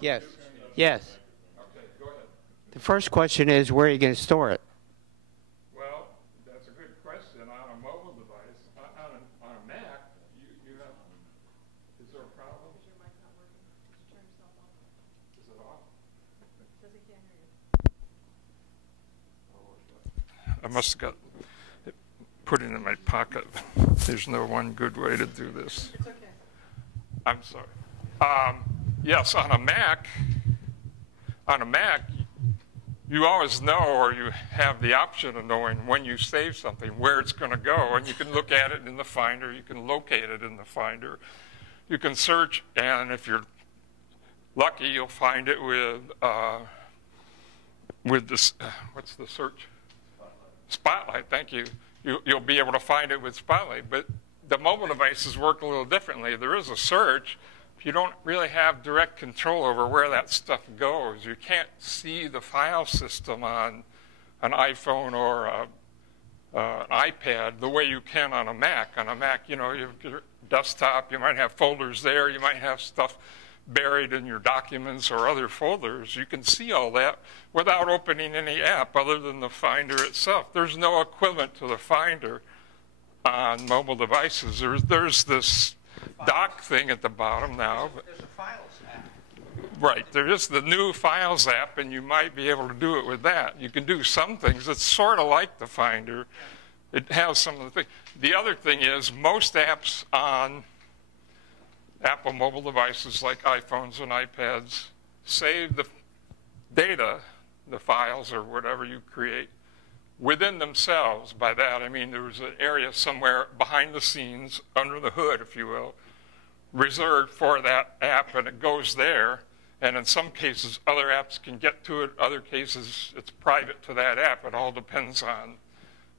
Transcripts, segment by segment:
Yes. Yes. Okay, go ahead. The first question is, where are you going to store it? Well, that's a good question. On a mobile device, on a Mac, you have. Is there a problem? Is your mic not working? Did you turn yourself off? Is it off? Says he can't hear you. I must have got it put it in my pocket. There's no one good way to do this. It's okay. I'm sorry. Yes, on a Mac, you always know, or you have the option of knowing when you save something, where it's going to go, and you can look at it in the Finder. You can locate it in the Finder. You can search, and if you're lucky, you'll find it with this. What's the search? Spotlight. Thank you. You'll be able to find it with Spotlight, but the mobile devices work a little differently. There is a search. You don't really have direct control over where that stuff goes. You can't see the file system on an iPhone or an iPad the way you can on a Mac. On a Mac, you know, your desktop, you might have folders there. You might have stuff buried in your documents or other folders. You can see all that without opening any app other than the Finder itself. There's no equivalent to the Finder on mobile devices. There's this dock thing at the bottom now. There's a Files app. Right. There is the new Files app, and you might be able to do it with that. You can do some things. It's sort of like the Finder. It has some of the things. The other thing is most apps on Apple mobile devices like iPhones and iPads save the data, the files or whatever you create, within themselves. By that, I mean there's an area somewhere behind the scenes, under the hood, if you will, reserved for that app, and it goes there. And in some cases, other apps can get to it. Other cases, it's private to that app. It all depends on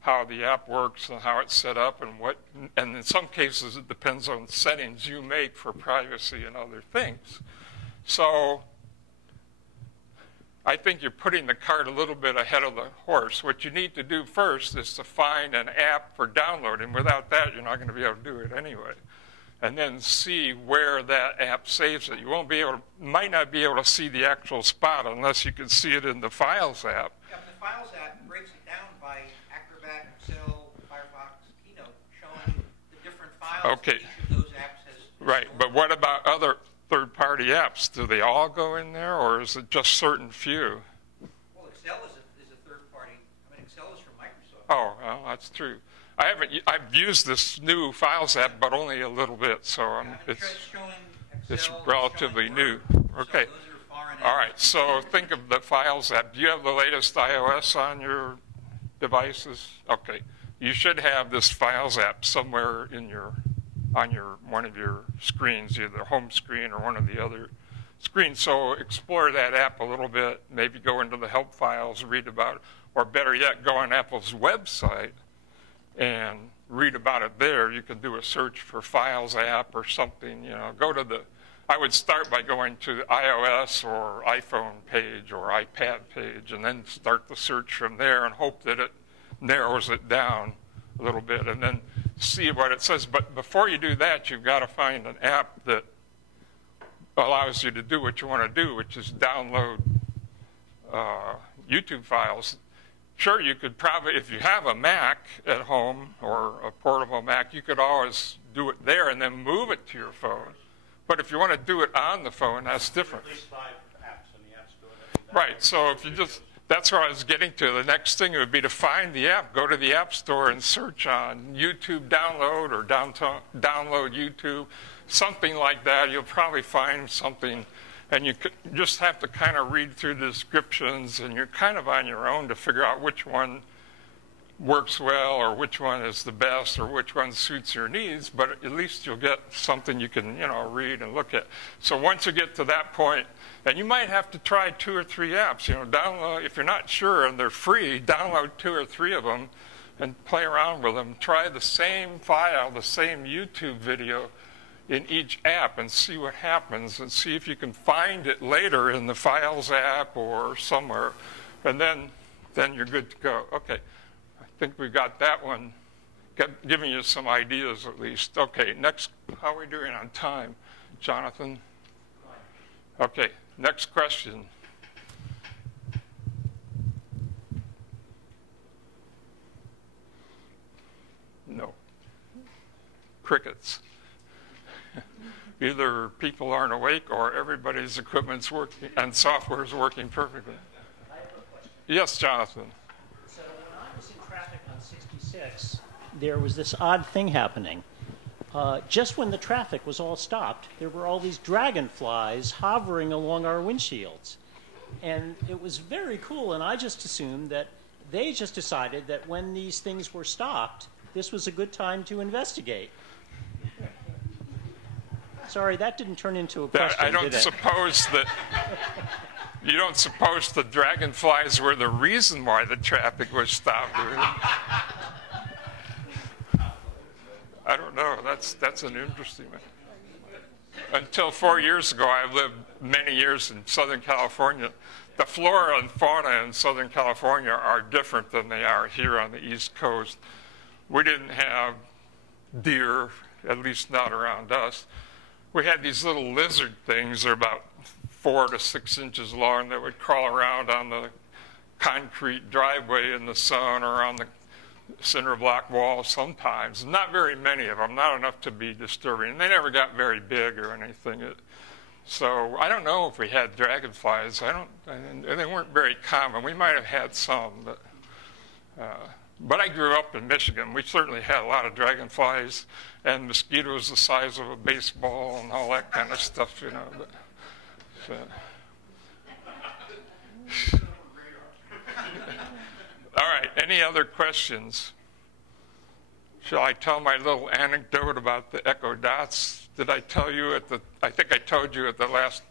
how the app works and how it's set up and what. And in some cases, it depends on settings you make for privacy and other things. So I think you're putting the cart a little bit ahead of the horse. What you need to do first is to find an app for downloading. Without that, you're not going to be able to do it anyway. And then see where that app saves it. You won't be able to, might not be able to see the actual spot unless you can see it in the Files app. Yeah, the Files app breaks it down by Acrobat, Excel, Firefox, Keynote, showing the different files Okay. each of those apps has. Right, but what about other third-party apps? Do they all go in there, or is it just certain few? Well, Excel is a third party. I mean, Excel is from Microsoft. Oh, well, that's true. I've used this new Files app, but only a little bit, so it's relatively new. Okay. All right, so think of the Files app. Do you have the latest iOS on your devices? Okay. You should have this Files app somewhere on one of your screens, either the home screen or one of the other screens. So explore that app a little bit, maybe go into the help files, read about it, or better yet, go on Apple's website and read about it there. You can do a search for Files app or something, you know. I would start by going to the iOS or iPhone page or iPad page and then start the search from there and hope that it narrows it down a little bit and then see what it says. But before you do that, you've got to find an app that allows you to do what you want to do, which is download YouTube files. Sure, you could probably, if you have a Mac at home or a portable Mac, you could always do it there and then move it to your phone. But if you want to do it on the phone, that's different. At least 5 apps in the App Store. Right, so if you just, that's where I was getting to. The next thing would be to find the app, go to the App Store and search on YouTube download or download YouTube, something like that. You'll probably find something. And you just have to kind of read through the descriptions, and you're kind of on your own to figure out which one works well or which one is the best or which one suits your needs, but at least you'll get something you can, you know, read and look at. So once you get to that point, and you might have to try 2 or 3 apps, you know, download, if you're not sure and they're free, download 2 or 3 of them and play around with them. Try the same file, the same YouTube video in each app and see what happens and see if you can find it later in the Files app or somewhere, and then you're good to go. Okay, I think we got that one, giving you some ideas at least. Okay, next, how are we doing on time? Jonathan? Okay, Next question. No. Crickets. Either people aren't awake or everybody's equipment's working and software is working perfectly. I have a question. Yes, Jonathan. So when I was in traffic on 66, there was this odd thing happening. Just when the traffic was all stopped, there were all these dragonflies hovering along our windshields. And it was very cool, and I just assumed that they just decided that when these things were stopped, this was a good time to investigate. Sorry, that didn't turn into a question, I don't did it? suppose that you don't suppose the dragonflies were the reason why the traffic was stopped. I don't know. That's an interesting one. Until 4 years ago, I lived many years in Southern California. The flora and fauna in Southern California are different than they are here on the East Coast. We didn't have deer, at least not around us. We had these little lizard things. They're about 4 to 6 inches long that would crawl around on the concrete driveway in the sun or on the cinder block wall sometimes. Not very many of them, not enough to be disturbing. And they never got very big or anything. So I don't know if we had dragonflies. They weren't very common. We might have had some, but I grew up in Michigan. We certainly had a lot of dragonflies and mosquitoes the size of a baseball and all that kind of stuff, you know. But, all right, any other questions? Shall I tell my little anecdote about the echo dots? Did I tell you I think I told you at the last,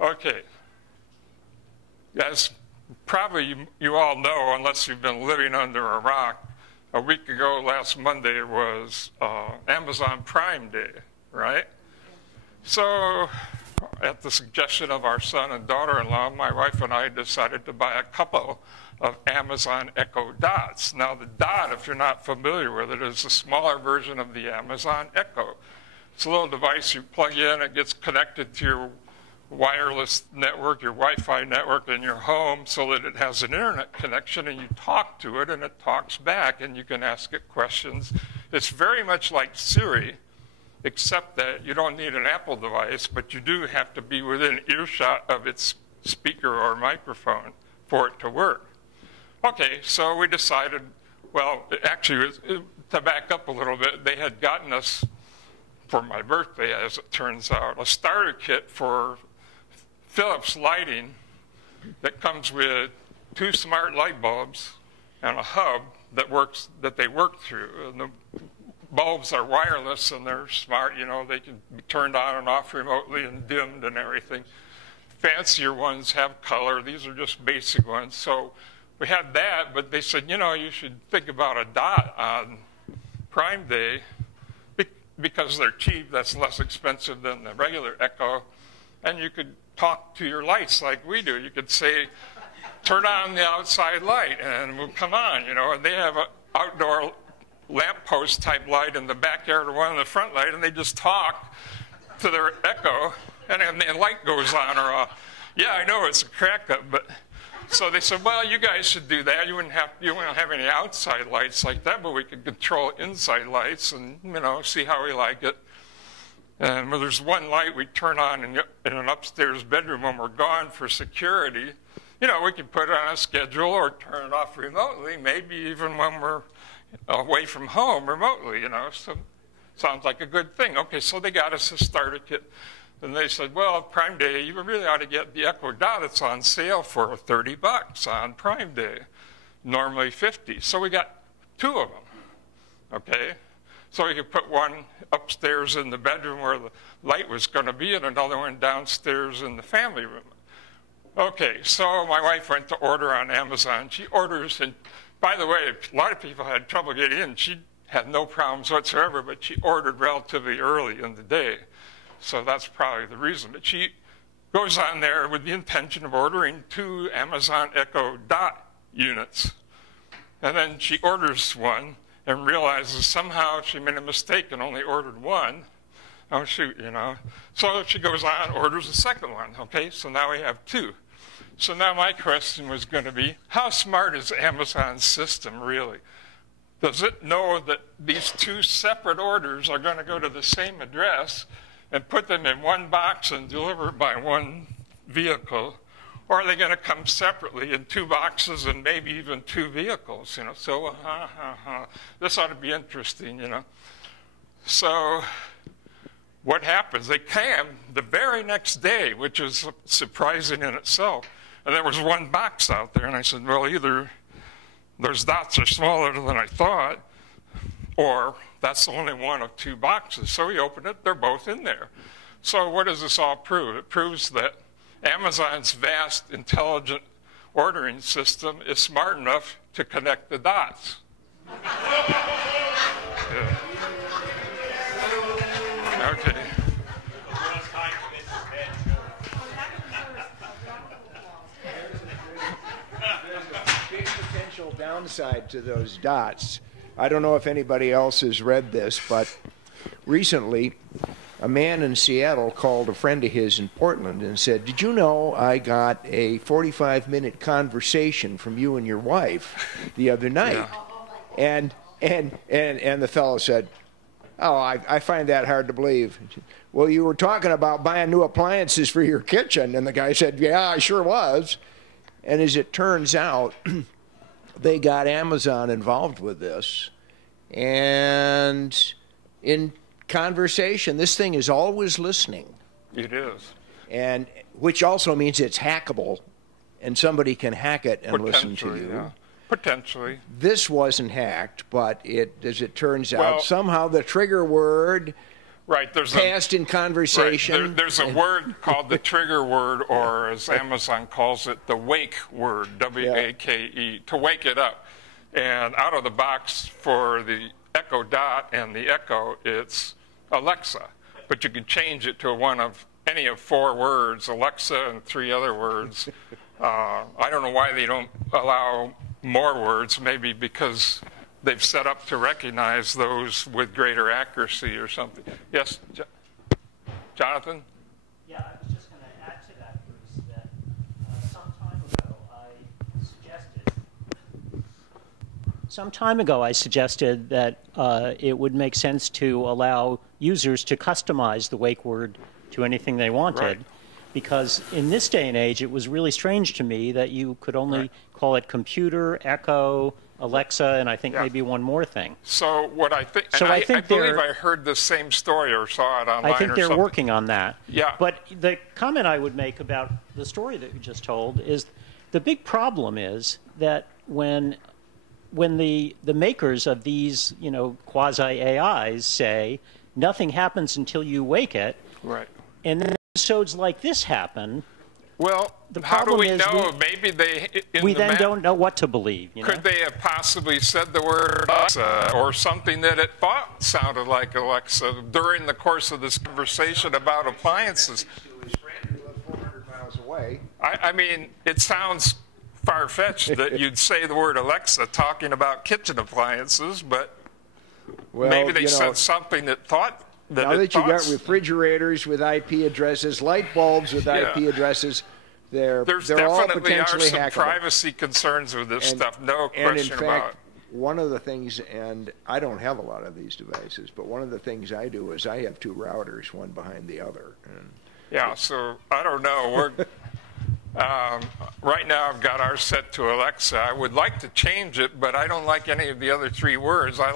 okay. As probably you all know, unless you've been living under a rock, a week ago, last Monday, was Amazon Prime Day, right? So at the suggestion of our son and daughter-in-law, my wife and I decided to buy a couple of Amazon Echo Dots. Now the Dot, if you're not familiar with it, is a smaller version of the Amazon Echo. It's a little device you plug in, it gets connected to your wireless network, your Wi-Fi network in your home so that it has an internet connection, and you talk to it and it talks back and you can ask it questions. It's very much like Siri, except that you don't need an Apple device, but you do have to be within earshot of its speaker or microphone for it to work. Okay, so we decided, well, actually, to back up a little bit, they had gotten us, for my birthday, as it turns out, a starter kit for Philips lighting that comes with 2 smart light bulbs and a hub that they work through. And the bulbs are wireless and they're smart, you know, they can be turned on and off remotely and dimmed and everything. Fancier ones have color. These are just basic ones. So we had that, but they said, you know, you should think about a Dot on Prime Day because they're cheap. That's less expensive than the regular Echo. And you could talk to your lights like we do. You could say, turn on the outside light and we'll come on, you know. And they have an outdoor lamppost type light in the backyard or one in the front light, and they just talk to their Echo and the light goes on or off. Yeah, I know it's a crack up, but so they said, well, you guys should do that. You wouldn't have any outside lights like that, but we could control inside lights and, you know, see how we like it. And well, there's one light we turn on in an upstairs bedroom when we're gone for security. You know, we can put it on a schedule or turn it off remotely, maybe even when we're away from home remotely, you know. So sounds like a good thing. Okay, so they got us a starter kit. And they said, well, Prime Day, you really ought to get the Echo Dot. It's on sale for $30 on Prime Day, normally $50. So we got 2 of them, okay? So we could put one upstairs in the bedroom where the light was going to be and another one downstairs in the family room. Okay, so my wife went to order on Amazon. She orders, and by the way, a lot of people had trouble getting in. She had no problems whatsoever, but she ordered relatively early in the day. So that's probably the reason. But she goes on there with the intention of ordering 2 Amazon Echo Dot units. And then she orders one and realizes somehow she made a mistake and only ordered one. Oh, shoot, you know. So she goes on, orders a second one. Okay, so now we have 2. So now my question was going to be, how smart is Amazon's system really? Does it know that these 2 separate orders are going to go to the same address and put them in one box and deliver it by one vehicle? Or are they going to come separately in 2 boxes and maybe even 2 vehicles? You know, so this ought to be interesting, you know. So what happens? They came the very next day, which is surprising in itself. And there was 1 box out there, and I said, well, either those dots are smaller than I thought, or that's only one of 2 boxes. So we opened it, they're both in there. So what does this all prove? It proves that Amazon's vast, intelligent ordering system is smart enough to connect the dots. Yeah. Okay. Big potential downside to those dots. I don't know if anybody else has read this, but recently a man in Seattle called a friend of his in Portland and said, "Did you know I got a 45-minute conversation from you and your wife the other night?" Yeah. And the fellow said, "Oh, I find that hard to believe." "Well, you were talking about buying new appliances for your kitchen." And the guy said, "Yeah, I sure was." And as it turns out, they got Amazon involved with this. And in conversation, this thing is always listening. It is. And which also means it's hackable, and somebody can hack it and listen to you. Yeah. Potentially. This wasn't hacked, but as it turns out, Well, somehow the trigger word passed in conversation. Right. There's a word called the trigger word, or as Amazon calls it, the wake word, W-A-K-E, to wake it up. And out of the box for the Echo Dot and the Echo, it's Alexa. But you can change it to one of any of 4 words, Alexa and 3 other words. I don't know why they don't allow more words, maybe because they've set up to recognize those with greater accuracy or something. Yes, Jonathan? Yeah, I was just going to add to that, Bruce, that some time ago I suggested that it would make sense to allow users to customize the wake word to anything they wanted. Right. Because in this day and age, it was really strange to me that you could only call it computer, Echo, Alexa, and I think maybe one more thing. So what I think, So and I think I believe I heard the same story or saw it online. I think they're working on that. Yeah. But the comment I would make about the story that you just told is the big problem is that when the makers of these, quasi AIs say nothing happens until you wake it, right, and then episodes like this happen. Well, the how do we problem know? is Maybe they. We then don't know what to believe. Could they have possibly said the word Alexa or something that it thought sounded like Alexa during the course of this conversation about appliances? I mean, it sounds far-fetched that you'd say the word Alexa talking about kitchen appliances, but maybe they said something that thought that now that you got refrigerators with IP addresses, light bulbs with IP addresses, they're all potentially some hackable. Privacy concerns with this stuff, no question and in fact, about it. One of the things, and I don't have a lot of these devices, but one of the things I do is I have 2 routers, one behind the other. And yeah, so I don't know. We're right now I've got ours set to Alexa. I would like to change it, but I don't like any of the other 3 words. I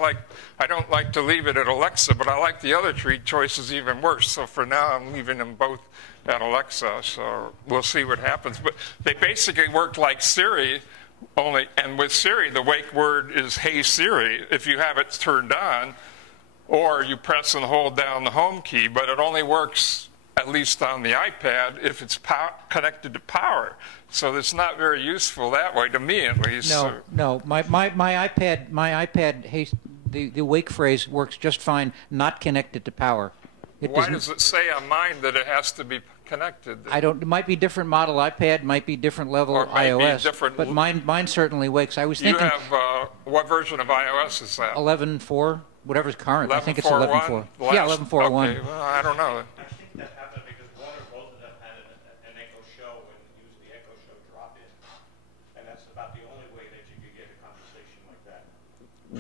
don't like to leave it at Alexa, but I like the other 3 choices even worse. So for now, I'm leaving them both at Alexa. So we'll see what happens. But they basically work like Siri, and with Siri, the wake word is "Hey Siri" if you have it turned on, or you press and hold down the home key. But it only works, at least on the iPad, if it's connected to power. So it's not very useful that way, to me at least. No. My iPad, hey, the wake phrase works just fine, not connected to power. Why does it say on mine that it has to be connected? It might be different model iPad, might be different level iOS, but mine certainly wakes. I was thinking. You have, what version of iOS is that? 11.4. whatever's current. I think it's 11.4.1. 11.4. Yeah, 11.4.1. Okay, well, I don't know. I think that happened because one or both of them had an Echo Show and used the Echo Show drop-in. And that's about the only way that you could get a conversation like that.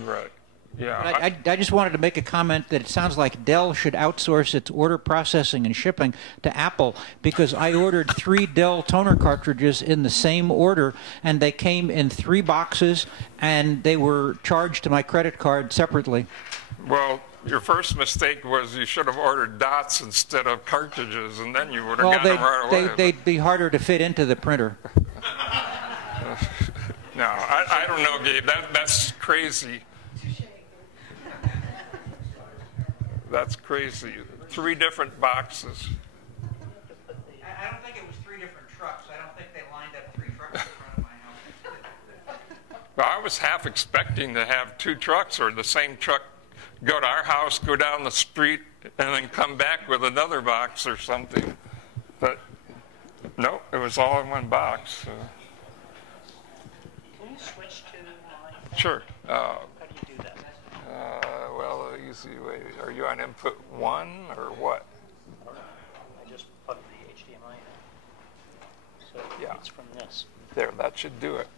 Right. Yeah. I just wanted to make a comment that it sounds like Dell should outsource its order processing and shipping to Apple, because I ordered 3 Dell toner cartridges in the same order, and they came in 3 boxes, and they were charged to my credit card separately. Well, your first mistake was you should have ordered dots instead of cartridges, and then you would have Well, gotten them right away. they'd be harder to fit into the printer. No, I don't know, Gabe. That's crazy. That's crazy. 3 different boxes. I don't think it was 3 different trucks. I don't think they lined up 3 trucks in front of my house. Well, I was half expecting to have 2 trucks, or the same truck go to our house, go down the street, and then come back with another box or something. But no, it was all in one box. So. Can you switch to my? Sure. How do you do that? Well, easy way. Are you on input 1 or what? I just plugged the HDMI in. So Yeah. it's from this. There, that should do it.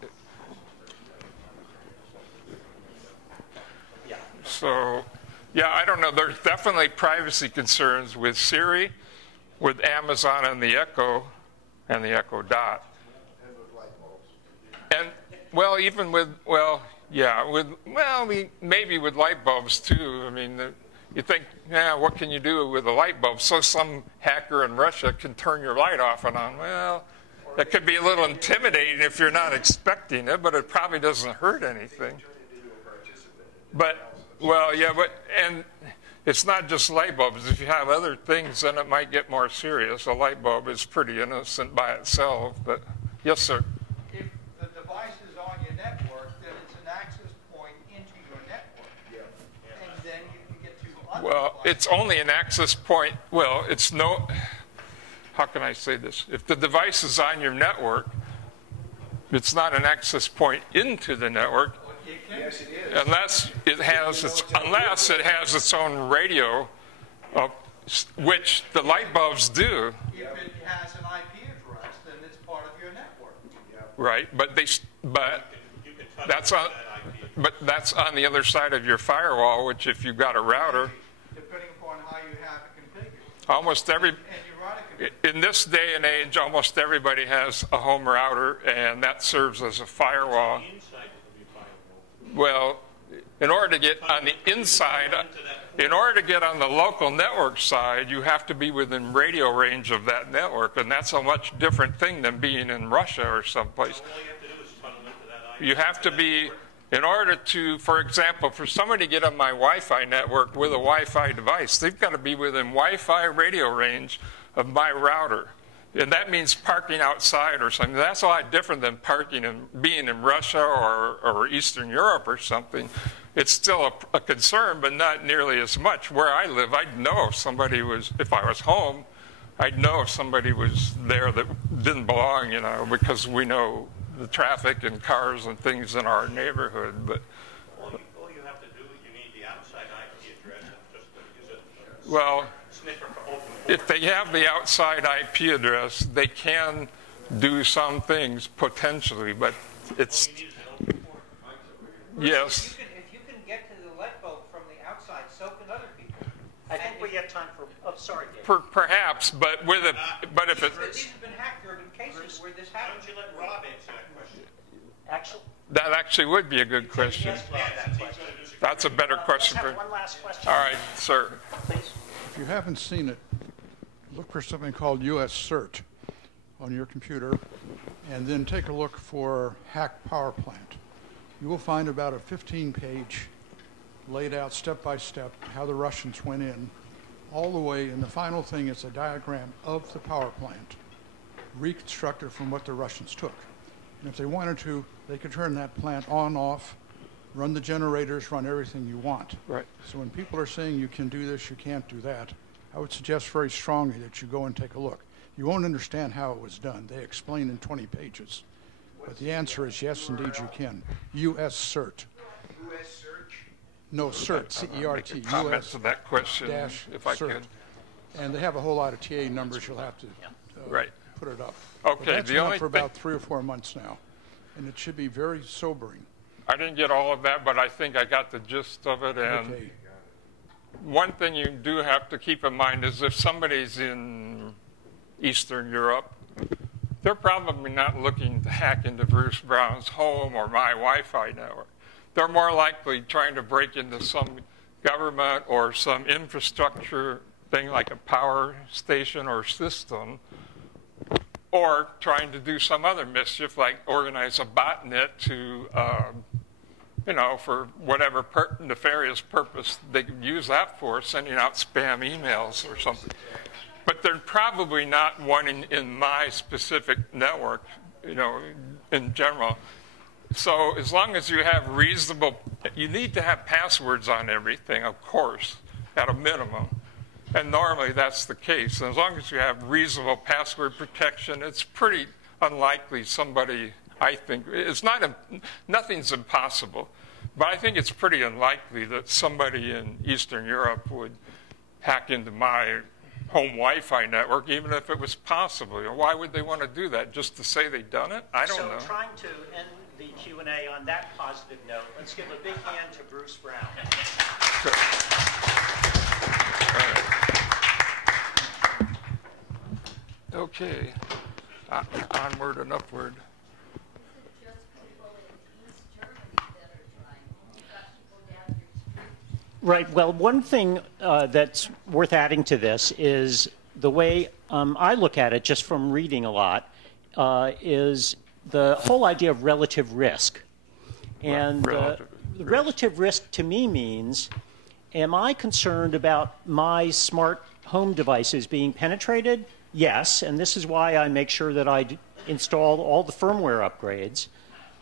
Yeah. So, yeah, I don't know. There's definitely privacy concerns with Siri, with Amazon and the Echo Dot. And, well, even with, well, yeah, maybe with light bulbs too. I mean, you think, yeah, what can you do with a light bulb? So some hacker in Russia can turn your light off and on. Well, that could be a little intimidating if you're not expecting it, but it probably doesn't hurt anything. But, well, yeah, and it's not just light bulbs. If you have other things, then it might get more serious. A light bulb is pretty innocent by itself, but yes, sir. If the device is on your network, then it's an access point into your network. Yeah. And then you can get to other Well, devices. it's only an access point. Well, it's no, how can I say this? If the device is on your network, it's not an access point into the network. Yes, it is. Unless it has its own radio, which the light bulbs do. If it has an IP address, then it's part of your network. Right, but that's on the other side of your firewall. Which, if you've got a router, Depending upon how you have it configured. almost every And you run it. in this day and age, almost everybody has a home router, and that serves as a firewall. Well, in order to get on the inside, in order to get on the local network side, you have to be within radio range of that network, and that's a much different thing than being in Russia or someplace. You have to be, in order to, for example, for somebody to get on my Wi-Fi network with a Wi-Fi device, they've got to be within Wi-Fi radio range of my router. And that means parking outside or something. That's a lot different than parking and being in Russia or Eastern Europe or something. It's still a concern, but not nearly as much. Where I live, I'd know if somebody was, if I was home, I'd know if somebody was there that didn't belong, you know, because we know the traffic and cars and things in our neighborhood. But All you have to do, you need the outside IP address and just use it. well, Sniffer for open. if they have the outside IP address, they can do some things potentially, but it's, yes. If you can get to the light bulb from the outside, so can other people. I think we have time for. Oh, sorry, Dave. Perhaps, but if it, These have been hacked. There have been cases where this Why happened. don't you let Rob answer that question? Actually, that actually would be a good question. yes, Rob, that question. That's a better question Let's for. have one last question. All right, sir. Please. If you haven't seen it, look for something called US CERT on your computer, and then take a look for hack power plant. You will find about a 15-page laid out step-by-step how the Russians went in, all the way, and the final thing is a diagram of the power plant, reconstructed from what the Russians took. And if they wanted to, they could turn that plant on, off, run the generators, run everything you want. Right. So when people are saying you can do this, you can't do that, I would suggest very strongly that you go and take a look. You won't understand how it was done. They explain in 20 pages. But the answer is yes, indeed you can. US CERT. US search. No, CERT, C-E-R-T, Make a comment US to that question, dash if I CERT. could. And they have a whole lot of TA numbers. You'll have to Right. put it up. Okay, But that's the been only up for thing- about 3 or 4 months now, and it should be very sobering. I didn't get all of that, but I think I got the gist of it. And Okay. one thing you do have to keep in mind is if somebody's in Eastern Europe, they're probably not looking to hack into Bruce Brown's home or my Wi-Fi network. They're more likely trying to break into some government or some infrastructure thing like a power station or system, or trying to do some other mischief like organize a botnet to for whatever nefarious purpose they could use that for, sending out spam emails or something. But they're probably not one in my specific network, in general. So as long as you have you need to have passwords on everything, of course, at a minimum. And normally that's the case. And as long as you have reasonable password protection, it's pretty unlikely somebody, I think, nothing's impossible. But I think it's pretty unlikely that somebody in Eastern Europe would hack into my home Wi-Fi network, even if it was possible. Why would they want to do that? Just to say they've done it? I don't know. So trying to end the Q&A on that positive note, let's give a big hand to Bruce Brown. Sure. All right. Okay. Onward and upward. Right. Well, one thing that's worth adding to this is the way I look at it, just from reading a lot, is the whole idea of relative risk. And the relative risk to me means, am I concerned about my smart home devices being penetrated? Yes, and this is why I make sure that I install all the firmware upgrades.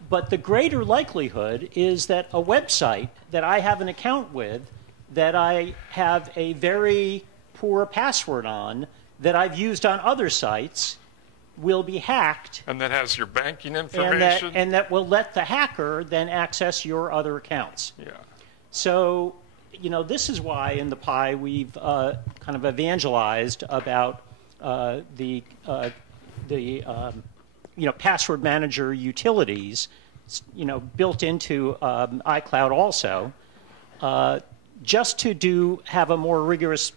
But the greater likelihood is that a website that I have an account with, that I have a very poor password on, that I've used on other sites, will be hacked. And that has your banking information. And that will let the hacker then access your other accounts. Yeah. So, this is why in the PI we've kind of evangelized about the password manager utilities, built into iCloud also, just to have a more rigorous,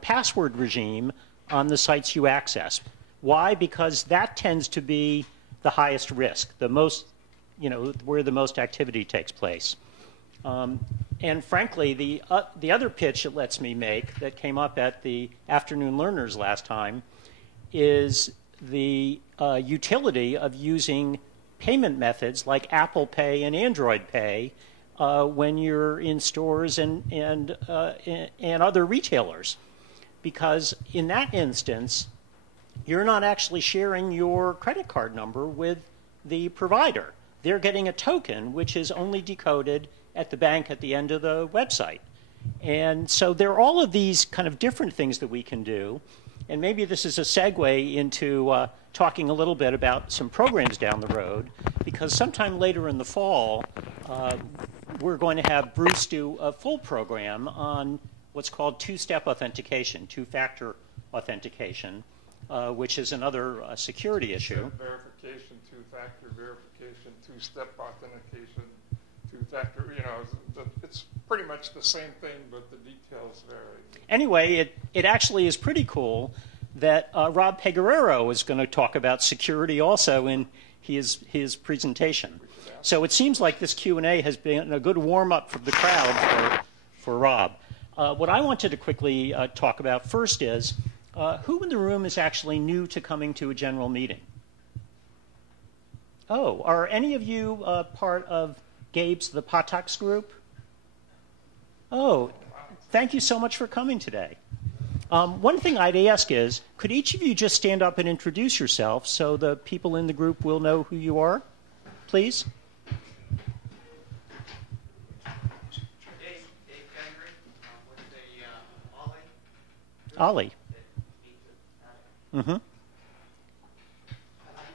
password regime on the sites you access. Why? Because that tends to be the highest risk, the most, where the most activity takes place. And frankly, the other pitch it lets me make that came up at the Afternoon Learners last time is the utility of using payment methods like Apple Pay and Android Pay when you're in stores and other retailers. Because in that instance, you're not actually sharing your credit card number with the provider. They're getting a token which is only decoded at the bank at the end of the website. And so there are all of these kind of different things that we can do. And maybe this is a segue into talking a little bit about some programs down the road, because sometime later in the fall, we're going to have Bruce do a full program on what's called two-step authentication, two-factor authentication, which is another security issue. Verification, two-factor verification, two-step authentication, two-factor, it's pretty much the same thing, but the details vary. Anyway, it actually is pretty cool that Rob Peguerero is going to talk about security also in his presentation. So it seems like this Q&A has been a good warm-up for the crowd for Rob. What I wanted to quickly talk about first is, who in the room is actually new to coming to a general meeting? Oh, are any of you part of Gabe's The Pataks group? Oh, thank you so much for coming today. One thing I'd ask is, could each of you just stand up and introduce yourself so the people in the group will know who you are, please? Dave Henry with the Ollie. Mm-hmm. I'm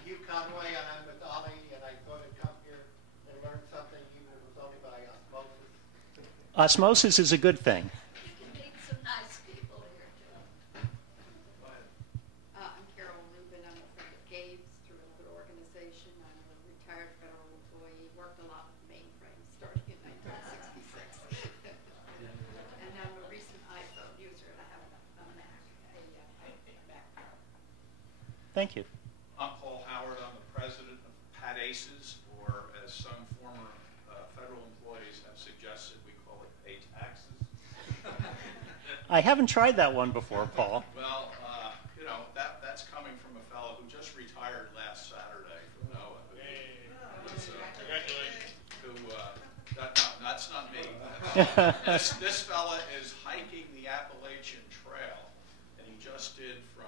Hugh Conway, and I'm with Ollie, and I thought I'd come here and learn something, even if it was only by osmosis. Osmosis is a good thing. Meet some nice people here, too. I'm Carol Lubin. I'm a friend of Gabe's through another organization. I'm a retired federal employee. Worked a lot with mainframes starting in 1966. And I'm a recent iPhone user, and I have a Mac, a Mac. Thank you. I'm Paul Howard. I'm the president of Pat Aces, or as some former federal employees have suggested, we call it pay taxes. I haven't tried that one before, Paul. Well, you know, that's coming from a fellow who just retired last Saturday from NOAA. That's not me. This fella is hiking the Appalachian Trail, and he just did from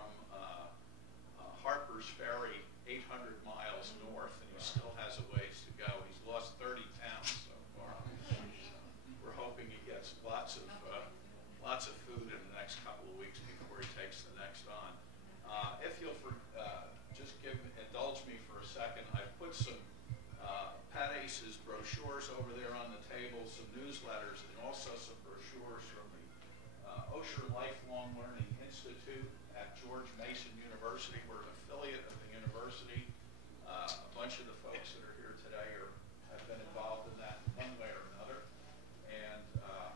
Harper's Ferry 800 miles north, and he still has a ways to go. He's lost 30 pounds so far. We're hoping he gets lots of food in the next couple of weeks before he takes the next on. If you'll just indulge me for a second, I've put some Pat Ace's brochures over there on the table, some newsletters, and also some brochures from the Osher Lifelong Learning Institute at George Mason University. We're an affiliate of the university. A bunch of the folks that are here today have been involved in that in one way or another. And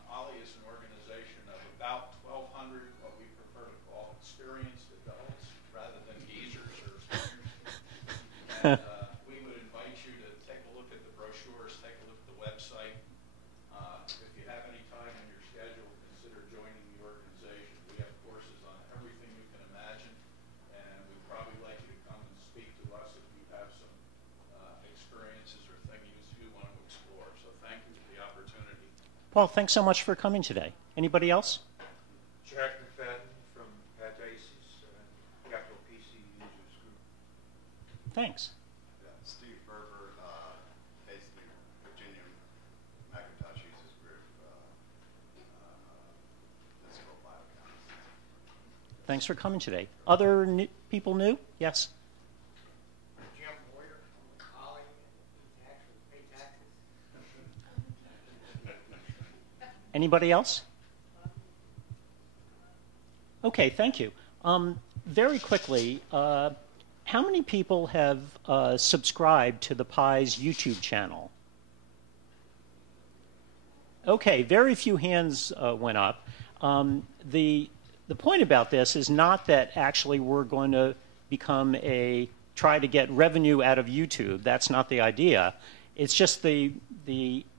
OLLI is an organization of about 1,200, what we prefer to call experienced adults rather than geezers or seniors. And we would invite you to take a look at the brochures, take a look at the website. If you have any time in your schedule, consider joining the organization. We have courses on everything you can imagine, and we'd probably like you to come and speak to us if you have some experiences or things you want to explore. So thank you for the opportunity. Paul, thanks so much for coming today. Anybody else? Jack McFadden from Pat Aces, Capital PC Users Group. Thanks. Yeah, Steve Berber, basically Virginia Macintosh Users Group, Physical Biochemist. Thanks for coming today. Other people new? Yes. Jim Boyer, Ollie, actually pay taxes. Anybody else? Okay, thank you. Very quickly, how many people have subscribed to the Pi's YouTube channel? Okay, very few hands went up. The point about this is not that actually we're going to try to get revenue out of YouTube. That's not the idea. It's just the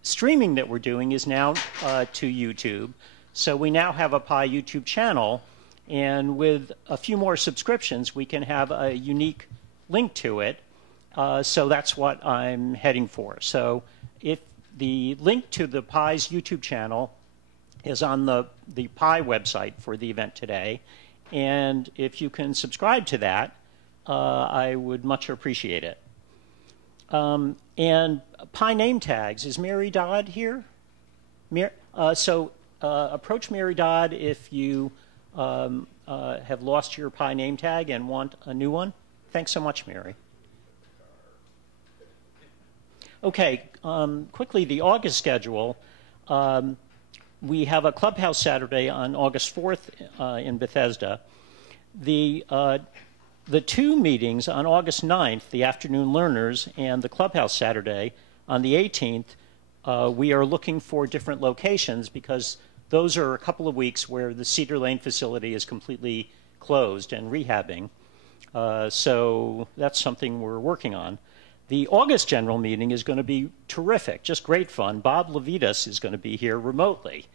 streaming that we're doing is now to YouTube. So we now have a Pi YouTube channel, and with a few more subscriptions, we can have a unique link to it. So that's what I'm heading for. So if the link to the Pi's YouTube channel is on the Pi website for the event today, and if you can subscribe to that, I would much appreciate it. And Pi name tags, is Mary Dodd here? Approach Mary Dodd if you have lost your Pi name tag and want a new one. Thanks so much, Mary. Okay, quickly, the August schedule. We have a Clubhouse Saturday on August 4th in Bethesda. The two meetings on August 9th, the Afternoon Learners and the Clubhouse Saturday on the 18th, we are looking for different locations because those are a couple of weeks where the Cedar Lane facility is completely closed and rehabbing. So that's something we're working on. The August general meeting is going to be terrific, just great fun. Bob Levitas is going to be here remotely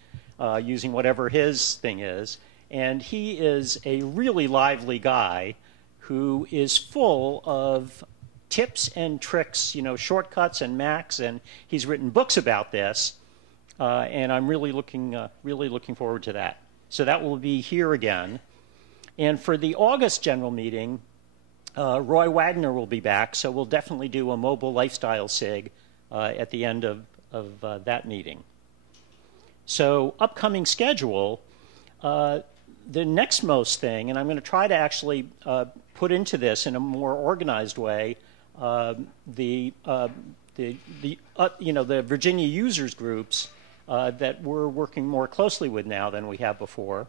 using whatever his thing is. And he is a really lively guy who is full of tips and tricks, shortcuts and Macs, and he's written books about this. And I'm really looking forward to that. So that will be here again. And for the August general meeting, Roy Wagner will be back, so we'll definitely do a mobile lifestyle SIG at the end of that meeting. So upcoming schedule, the next most thing, and I'm going to try to actually put into this in a more organized way, the Virginia users groups that we're working more closely with now than we have before.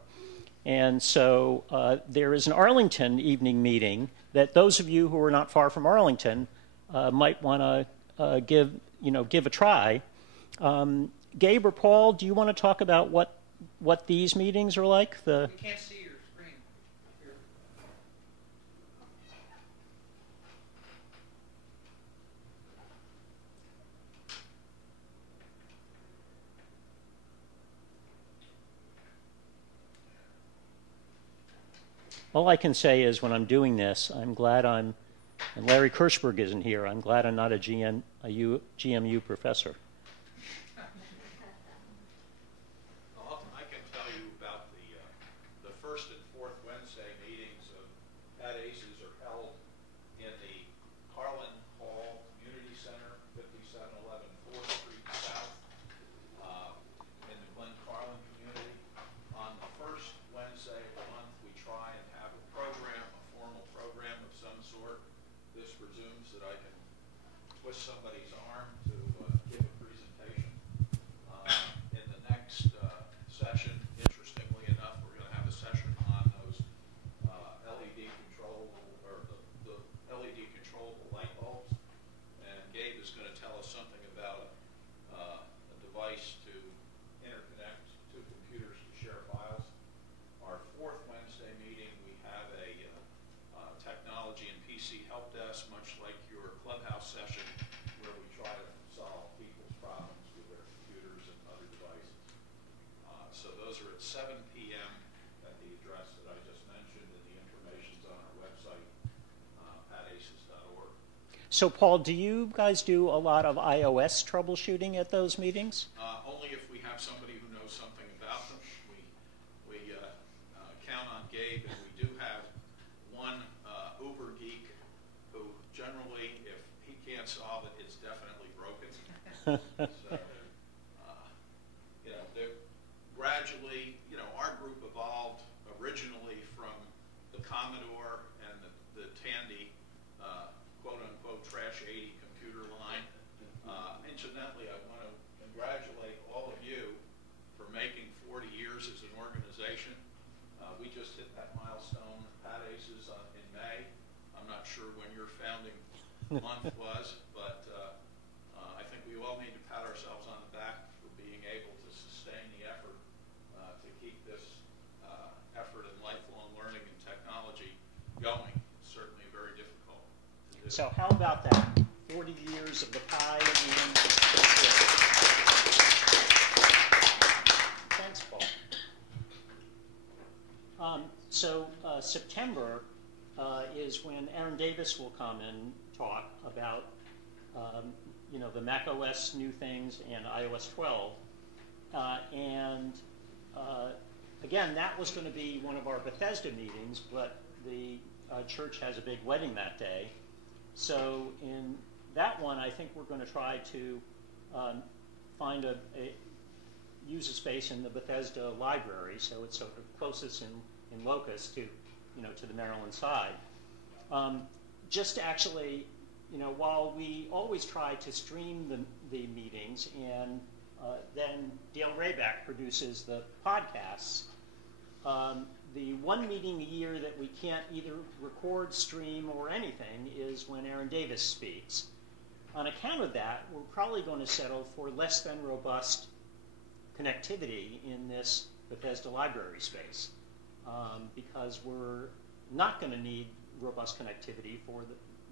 And so there is an Arlington evening meeting that those of you who are not far from Arlington might want to give a try. Gabe or Paul, do you want to talk about what these meetings are like? We can't see your screen. Here. All I can say is when I'm doing this, I'm glad and Larry Kirschberg isn't here, I'm glad I'm not a GMU professor. I can tell you about the first and fourth Wednesday meetings of Pat ACES are held in the Carlin Hall Community Center, 5711 4th Street South, in the Glen Carlin community. On the first Wednesday of the month, we try and have a formal program of some sort. This presumes that I can twist somebody's arm to give a presentation. In the next session, interestingly enough, we're going to have a session on those LED controllable, or the LED controllable light bulbs. And Gabe is going to tell us something about a device to interconnect two computers to share files. Our fourth Wednesday meeting, we have a technology and PC help desk, much like your clubhouse session, where we try to solve people's problems with their computers and other devices. So those are at 7 p.m. at the address that I just mentioned, and the information's on our website, pataces.org. So Paul, do you guys do a lot of iOS troubleshooting at those meetings? Only if we have somebody who knows something about them. We count on Gabe, and we do have one Uber geek who generally, if he can't solve it, it's definitely broken. So, gradually, our group evolved originally from the Commodore and the Tandy, quote-unquote, Trash 80 computer line. Incidentally, I want to congratulate all of you for making 40 years as an organization. We just hit that milestone, Pat ACES, in May. I'm not sure when your founding month was, but I think we all need to pat ourselves on the back for being able to sustain the effort to keep this effort in lifelong learning and technology going. It's certainly very difficult to do. So how about that? 40 years of the pie and thanks, Paul. September is when Aaron Davis will come and talk about the Mac OS new things and iOS 12. Again, that was going to be one of our Bethesda meetings, but the church has a big wedding that day. So in that one, I think we're going to try to find use a space in the Bethesda library, so it's sort of closest in locus to the Maryland side. Just actually, while we always try to stream the meetings, and then Dale Rayback produces the podcasts, the one meeting a year that we can't either record, stream, or anything is when Aaron Davis speaks. On account of that, we're probably going to settle for less than robust connectivity in this Bethesda library space, because we're not going to need robust connectivity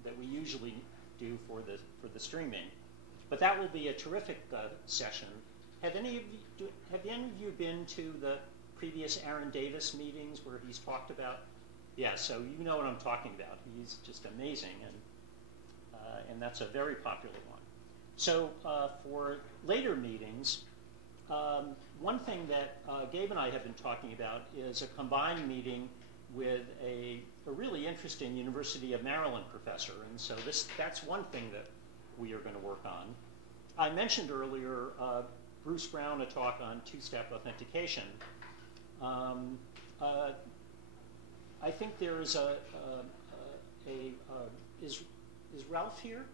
that we usually do for the streaming. But that will be a terrific session. Have any of you been to the previous Aaron Davis meetings where he's talked about? Yeah, so you know what I'm talking about. He's just amazing, and that's a very popular one. So for later meetings, one thing that Gabe and I have been talking about is a combined meeting with a really interesting University of Maryland professor, and so that's one thing that we are going to work on. I mentioned earlier Bruce Brown, a talk on two-step authentication. I think there is is Ralph here?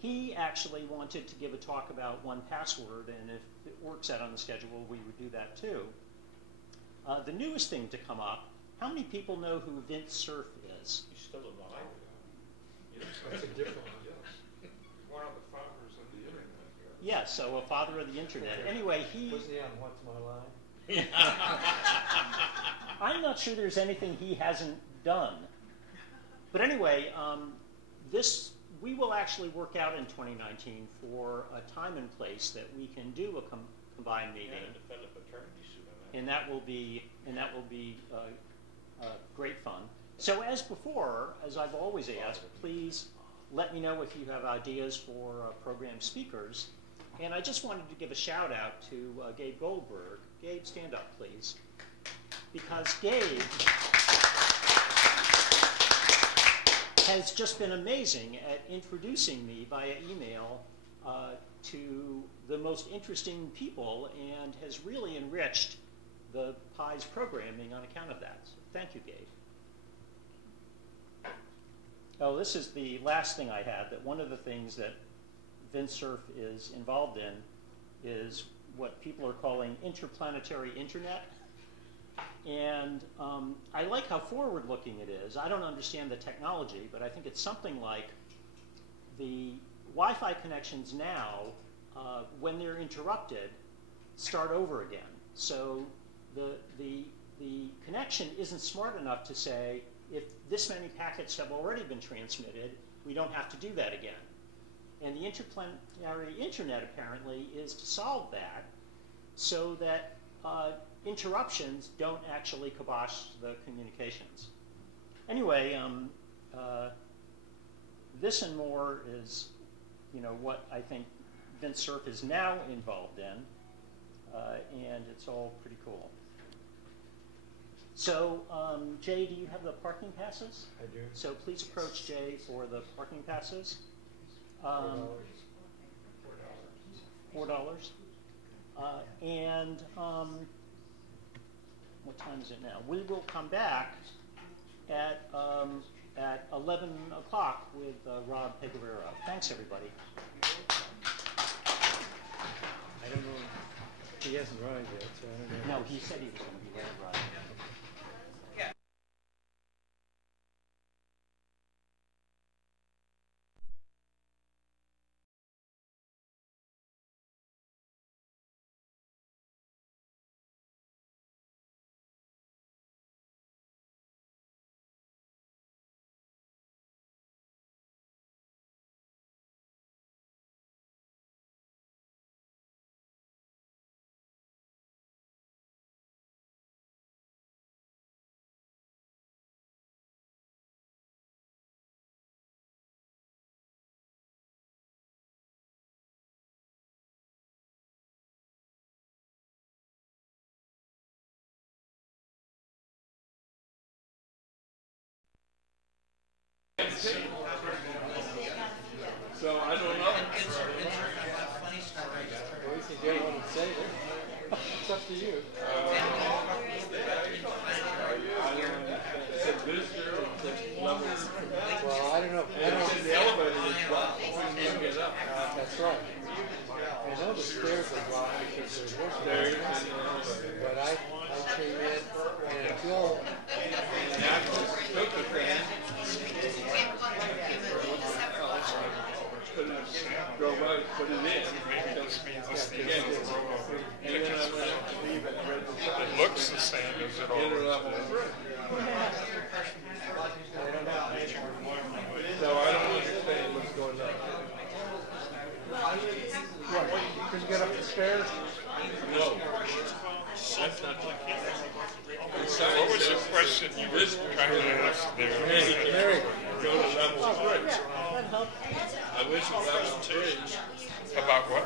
he actually wanted to give a talk about 1Password, and if it works out on the schedule, we would do that too. The newest thing to come up, how many people know who Vint Cerf is? He's still alive. That's a different one. One of the fathers of the internet. Yeah, so a father of the internet. Anyway, he... Was he on What's My Line? I'm not sure there's anything he hasn't done. But anyway, we will actually work out in 2019 for a time and place that we can do a combined meeting. And defend a paternity suit on that. And that will be great fun. So as before, as I've always asked, please let me know if you have ideas for program speakers. And I just wanted to give a shout out to Gabe Goldberg. Gabe, stand up, please. Because Gabe has just been amazing at introducing me via email to the most interesting people and has really enriched the PIE's programming on account of that. So thank you, Gabe. Oh, this is the last thing I had, that one of the things that Vint Cerf is involved in is what people are calling interplanetary internet. And I like how forward-looking it is. I don't understand the technology, but I think it's something like the Wi-Fi connections now, when they're interrupted, start over again. So the connection isn't smart enough to say, if this many packets have already been transmitted, we don't have to do that again. And the interplanetary internet, apparently, is to solve that so that interruptions don't actually kibosh the communications. Anyway, this and more is, what I think Vint Cerf is now involved in, and it's all pretty cool. So, Jay, do you have the parking passes? I do. So please approach Jay for the parking passes. $4. And what time is it now? We will come back at 11 o'clock with Rob Peguera. Thanks, everybody. I don't know. He hasn't arrived yet, so I don't know. No, he said he was going to be late, right? So I don't know. Well, if you get one to say it, it's up to you. Well, I don't know. The elevator is blocked. You can get up. That's right. I know the stairs are blocked because there's no stairs. But I came in and until took the thing. Drove out, put it in. Maybe this means this thing Again, is and then I went out to leave and read the sign. It looks the same as it always Interlevel does. brick. So I don't understand what's going on. what? Could you get up the stairs? No. That's not the What was your question you were trying to ask there? Mary, go to level 3. That helped. I wish it was level 3. About what?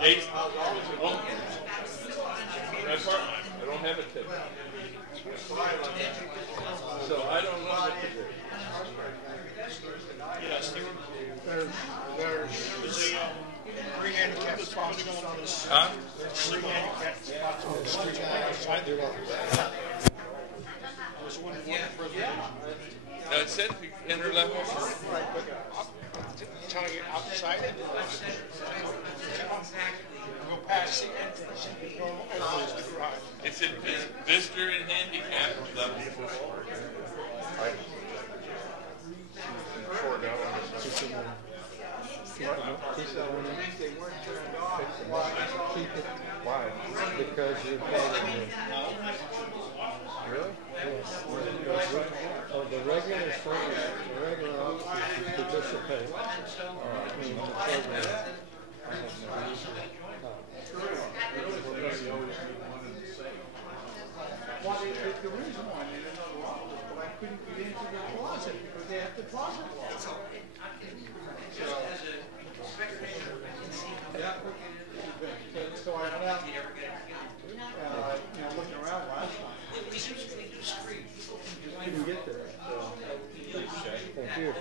8. That's right. I don't have a ticket. So I don't know what to do. Yes, there's three handicap spots on this. Huh? Three handicap spots on the street outside the door. I was wondering what the presentation. It said interlevel 3. telling you outside the garage. Go past the entrance and you go over to the garage. It's in visitor and handicap level. They weren't turned off. Keep it. Why? Because you're paying the. Really? Yes. Oh, the regular service, the regular officers who participate in the program. I have no reason. Well, the reason why I needed another office, but I couldn't get into the closet because they have the closet locked. So I went out, looking around last night. Didn't get there. So, Thank you.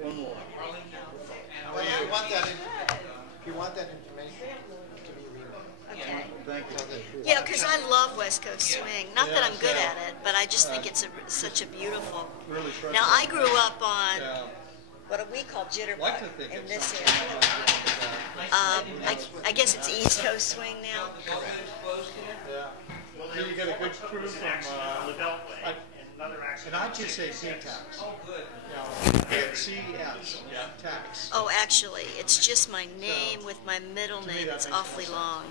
one more. Well, if you want that information, Okay. Thank you. Yeah, because I love West Coast swing. Not that I'm good at it, but I just think it's such a beautiful. Really Now I grew up on what we call jitterbug in this area. I guess it's East Coast swing now. Yeah. So you get a good crew from, and I just say C-Tax. CS, tax. Oh, actually, it's just my name with my middle name. It's awfully long.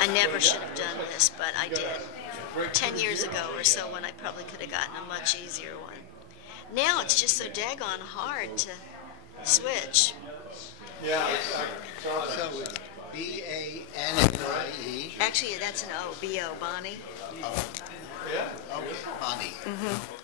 I never should have done this, but I did. 10 years ago or so when I probably could have gotten a much easier one. Now it's just so daggone hard to switch. Yeah. so it's B-A-N-N-I-E. Actually, that's an O, B-O, Bonnie. Oh. Yeah. Okay, Bonnie. Mm-hmm.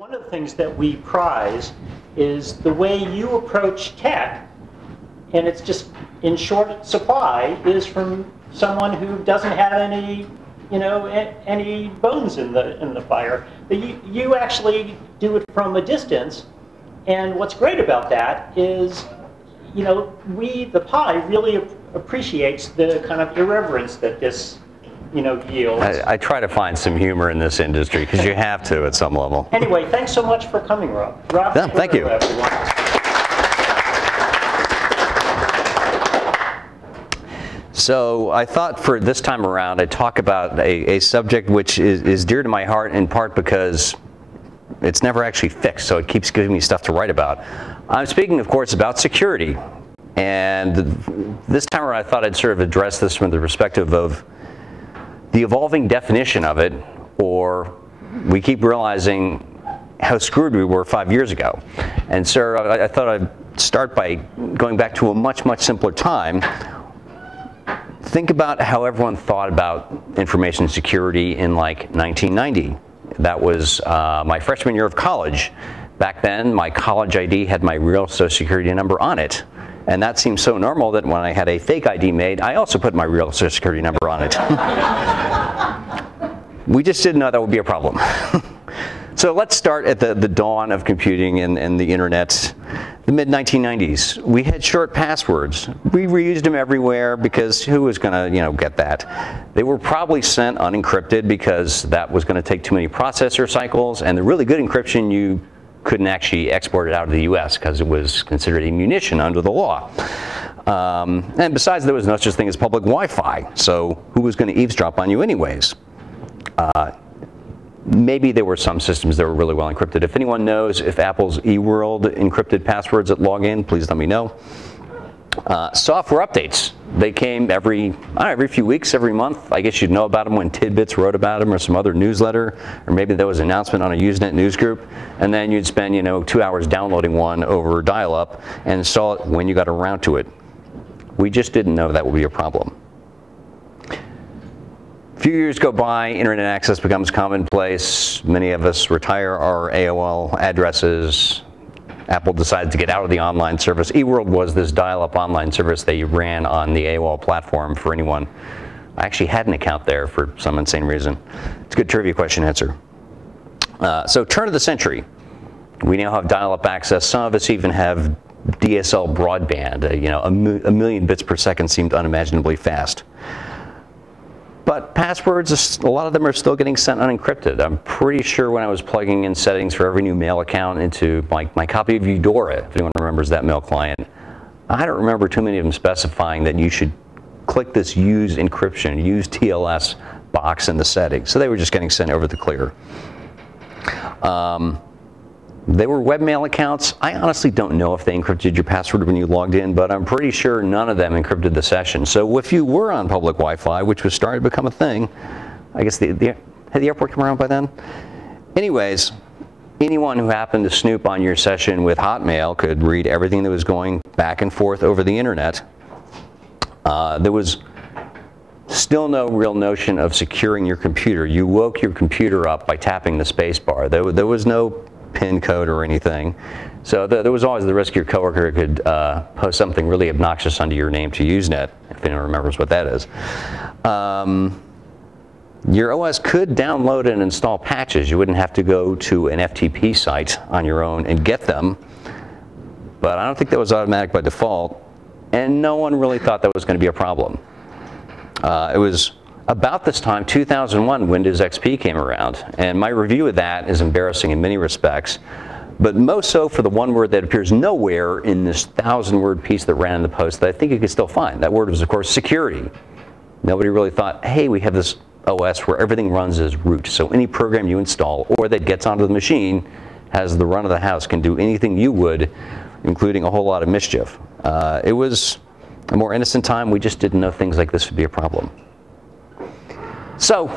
One of the things that we prize is the way you approach tech, and it's just in short supply, is from someone who doesn't have any, any bones in the fire. You actually do it from a distance, and what's great about that is, the PI really appreciates the kind of irreverence that this yields. I try to find some humor in this industry because you have to at some level. Anyway, thanks so much for coming, Rob. Rob, yeah, thank you. Everyone. So I thought for this time around I'd talk about a subject which is dear to my heart, in part because it's never actually fixed, so it keeps giving me stuff to write about. I'm speaking, of course, about security. And this time around I thought I'd sort of address this from the perspective of the evolving definition of it, or we keep realizing how screwed we were 5 years ago. And so I thought I'd start by going back to a much, much simpler time. Think about how everyone thought about information security in like 1990. That was my freshman year of college. Back then, my college ID had my real Social Security number on it. And that seemed so normal that when I had a fake ID made, I also put my real Social Security number on it. We just didn't know that would be a problem. So let's start at the dawn of computing and the internet, the mid-1990s. We had short passwords. We reused them everywhere because who was going to, get that? They were probably sent unencrypted because that was going to take too many processor cycles, and the really good encryption, you couldn't actually export it out of the US because it was considered a munition under the law. And besides, there was no such thing as public Wi-Fi, so who was going to eavesdrop on you anyways? Maybe there were some systems that were really well encrypted. If anyone knows if Apple's eWorld encrypted passwords at login, please let me know. Software updates. They came every few weeks, every month. I guess you'd know about them when Tidbits wrote about them or some other newsletter, or maybe there was an announcement on a Usenet news group, and then you'd spend 2 hours downloading one over dial-up and install it when you got around to it. We just didn't know that would be a problem. A few years go by, internet access becomes commonplace. Many of us retire our AOL addresses. Apple decided to get out of the online service. eWorld was this dial-up online service that you ran on the AOL platform for anyone. I actually had an account there for some insane reason. It's a good trivia question answer. So turn of the century. We now have dial-up access. Some of us even have DSL broadband. A million bits per second seemed unimaginably fast. But passwords, a lot of them are still getting sent unencrypted. I'm pretty sure when I was plugging in settings for every new mail account into my copy of Eudora, if anyone remembers that mail client, I don't remember too many of them specifying that you should click this use encryption, use TLS box in the settings. So they were just getting sent over the clear. They were webmail accounts. I honestly don't know if they encrypted your password when you logged in, but I'm pretty sure none of them encrypted the session. So if you were on public Wi-Fi, which was starting to become a thing, I guess had the airport come around by then? Anyways, anyone who happened to snoop on your session with Hotmail could read everything that was going back and forth over the internet. There was still no real notion of securing your computer. You woke your computer up by tapping the space bar. There was no PIN code or anything. So there was always the risk your coworker could post something really obnoxious under your name to Usenet, if anyone remembers what that is. Your OS could download and install patches. You wouldn't have to go to an FTP site on your own and get them. But I don't think that was automatic by default. And no one really thought that was going to be a problem. It was about this time, 2001, Windows XP came around. And my review of that is embarrassing in many respects, but most so for the one word that appears nowhere in this 1,000-word piece that ran in the post that I think you could still find. That word was, of course, security. Nobody really thought, hey, we have this OS where everything runs as root. So any program you install or that gets onto the machine has the run of the house, can do anything you would, including a whole lot of mischief. It was a more innocent time. We just didn't know things like this would be a problem. So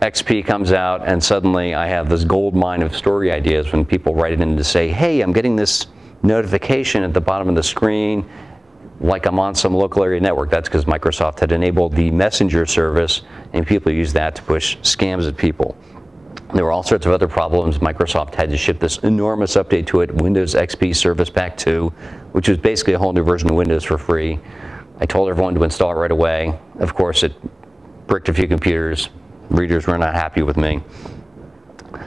XP comes out, and suddenly I have this gold mine of story ideas when people write it in to say, hey, I'm getting this notification at the bottom of the screen like I'm on some local area network. That's because Microsoft had enabled the Messenger service, and people use that to push scams at people. There were all sorts of other problems. Microsoft had to ship this enormous update to it, Windows XP Service Pack 2, which was basically a whole new version of Windows for free. I told everyone to install it right away. Of course, it bricked a few computers. Readers were not happy with me.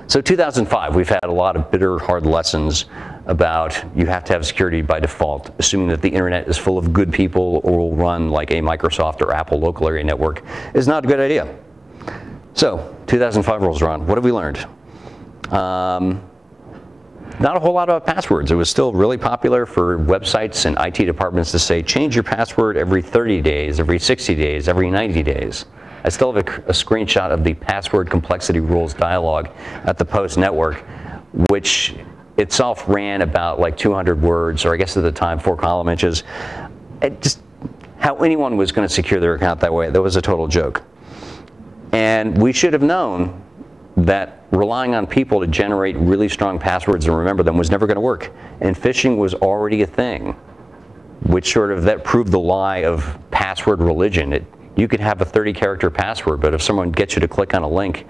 So 2005, we've had a lot of bitter, hard lessons about you have to have security by default, assuming that the internet is full of good people or will run like a Microsoft or Apple local area network is not a good idea. So 2005 rolls around. What have we learned? Not a whole lot about passwords. It was still really popular for websites and IT departments to say, change your password every 30 days, every 60 days, every 90 days. I still have a screenshot of the password complexity rules dialog at the Post Network, which itself ran about like 200 words, or I guess at the time 4 column inches. Just how anyone was going to secure their account that way, that was a total joke. And we should have known that relying on people to generate really strong passwords and remember them was never going to work. And phishing was already a thing, which sort of that proved the lie of password religion. You could have a 30-character password, but if someone gets you to click on a link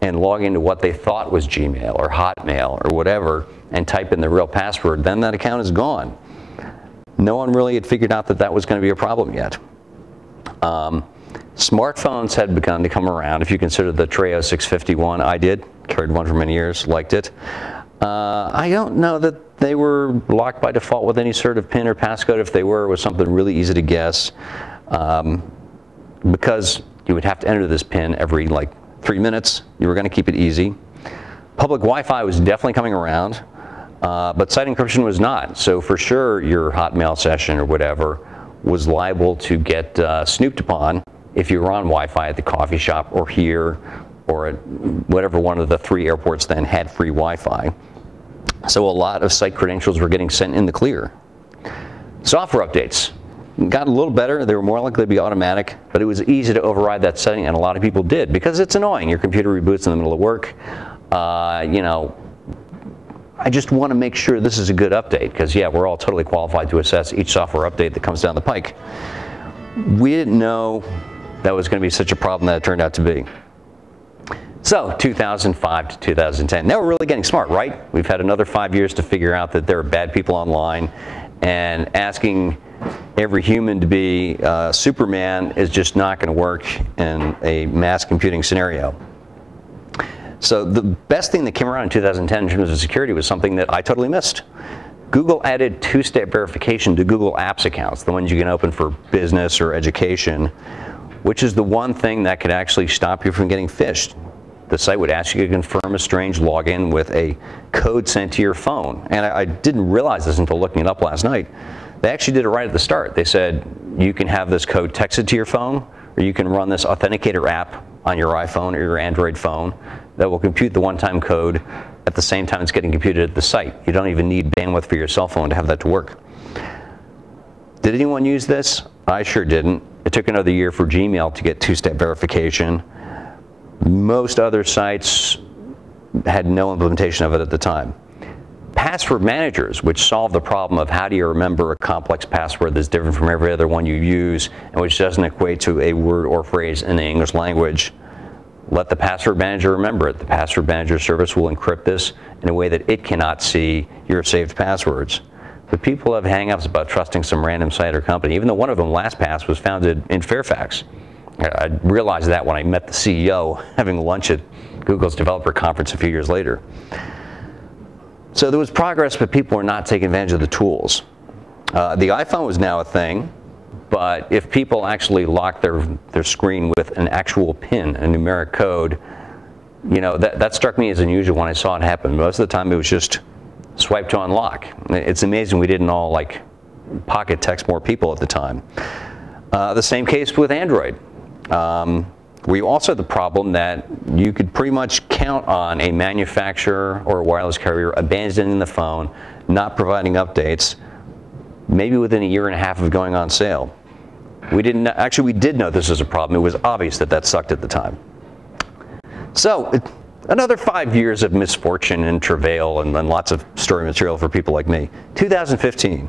and log into what they thought was Gmail or Hotmail or whatever and type in the real password, then that account is gone. No one really had figured out that that was going to be a problem yet. Smartphones had begun to come around. If you consider the Treo 651, I did, carried one for many years, liked it. I don't know that they were locked by default with any sort of PIN or passcode. If they were, it was something really easy to guess. Because you would have to enter this PIN every like 3 minutes. You were going to keep it easy. Public Wi-Fi was definitely coming around, but site encryption was not. So for sure, your Hotmail session or whatever was liable to get snooped upon if you were on Wi-Fi at the coffee shop or here or at whatever one of the 3 airports then had free Wi-Fi. So a lot of site credentials were getting sent in the clear. Software updates got a little better. They were more likely to be automatic, but it was easy to override that setting, and a lot of people did because it's annoying. Your computer reboots in the middle of work. You know, I just want to make sure this is a good update because, yeah, we're all totally qualified to assess each software update that comes down the pike. We didn't know that was going to be such a problem that it turned out to be. So 2005 to 2010. Now we're really getting smart, right? We've had another 5 years to figure out that there are bad people online, and asking every human to be Superman is just not going to work in a mass computing scenario. So the best thing that came around in 2010 in terms of security was something that I totally missed. Google added 2-step verification to Google Apps accounts, the ones you can open for business or education, which is the one thing that could actually stop you from getting phished. The site would ask you to confirm a strange login with a code sent to your phone. And I didn't realize this until looking it up last night. They actually did it right at the start. They said you can have this code texted to your phone, or you can run this authenticator app on your iPhone or your Android phone that will compute the one-time code at the same time it's getting computed at the site. You don't even need bandwidth for your cell phone to have that to work. Did anyone use this? I sure didn't. It took another year for Gmail to get 2-step verification. Most other sites had no implementation of it at the time. Password managers, which solve the problem of how do you remember a complex password that's different from every other one you use and which doesn't equate to a word or phrase in the English language, let the password manager remember it. The password manager service will encrypt this in a way that it cannot see your saved passwords. But people have hang-ups about trusting some random site or company, even though one of them, LastPass, was founded in Fairfax. I realized that when I met the CEO having lunch at Google's developer conference a few years later. So there was progress, but people were not taking advantage of the tools. The iPhone was now a thing, but if people actually locked their screen with an actual PIN, a numeric code, you know, that struck me as unusual when I saw it happen. Most of the time it was just swipe to unlock. It's amazing we didn't all like pocket text more people at the time. The same case with Android. We also had the problem that you could pretty much count on a manufacturer or a wireless carrier abandoning the phone, not providing updates, maybe within a year and a half of going on sale. We did know this was a problem. It was obvious that that sucked at the time. So another 5 years of misfortune and travail and lots of story material for people like me. 2015.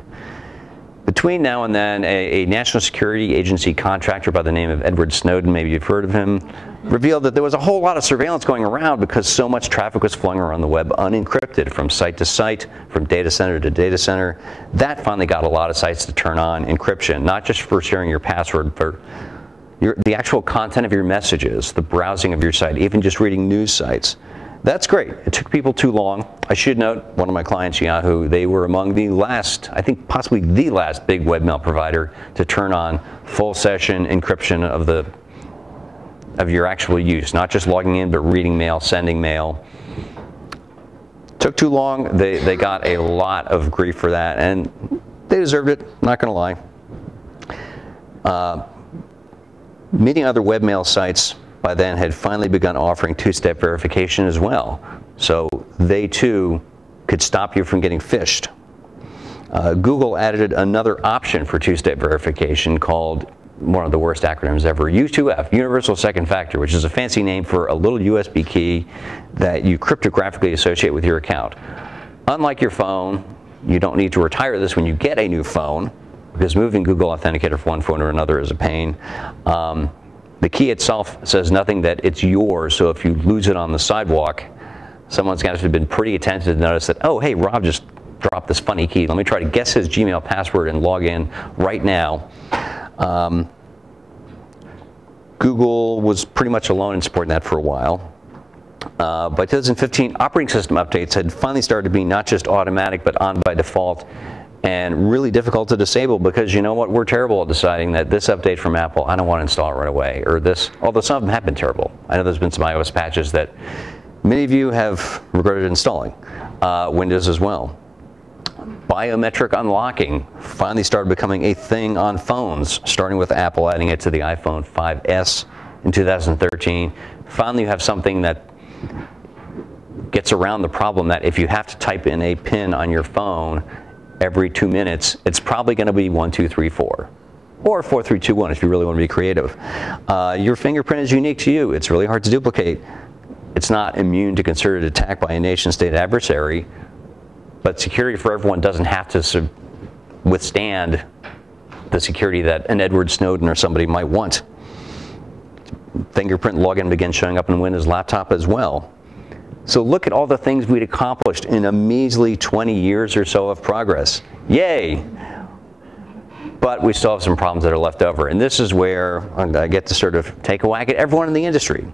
Between now and then, a national security agency contractor by the name of Edward Snowden, maybe you've heard of him, revealed that there was a whole lot of surveillance going around because so much traffic was flowing around the web unencrypted from site to site, from data center to data center. That finally got a lot of sites to turn on encryption, not just for sharing your password, but the actual content of your messages, the browsing of your site, even just reading news sites. That's great. It took people too long. I should note, one of my clients, Yahoo, they were among the last, I think possibly the last big webmail provider to turn on full session encryption of your actual use, not just logging in, but reading mail, sending mail. Took too long. They got a lot of grief for that, and they deserved it, not going to lie. Many other webmail sites by then had finally begun offering two-step verification as well. So they too could stop you from getting phished. Google added another option for two-step verification called one of the worst acronyms ever, U2F, Universal Second Factor, which is a fancy name for a little USB key that you cryptographically associate with your account. Unlike your phone, you don't need to retire this when you get a new phone, because moving Google Authenticator from one phone to another is a pain. The key itself says nothing that it's yours, so if you lose it on the sidewalk, someone's got to have been pretty attentive to notice that, oh, hey, Rob just dropped this funny key. Let me try to guess his Gmail password and log in right now. Google was pretty much alone in supporting that for a while. By 2015, operating system updates had finally started to be not just automatic, but on by default, and really difficult to disable because, you know what, we're terrible at deciding that this update from Apple, I don't want to install it right away, or this, although some of them have been terrible. I know there's been some iOS patches that many of you have regretted installing, Windows as well. Biometric unlocking finally started becoming a thing on phones, starting with Apple adding it to the iPhone 5S in 2013. Finally, you have something that gets around the problem that if you have to type in a PIN on your phone every 2 minutes, it's probably going to be 1, 2, 3, 4. Or 4, 3, 2, 1 if you really want to be creative. Your fingerprint is unique to you. It's really hard to duplicate. It's not immune to concerted attack by a nation-state adversary. But security for everyone doesn't have to withstand the security that an Edward Snowden or somebody might want. Fingerprint login begins showing up in Windows laptop as well. So look at all the things we'd accomplished in a measly 20 years or so of progress. Yay! But we still have some problems that are left over. And this is where I get to sort of take a whack at everyone in the industry.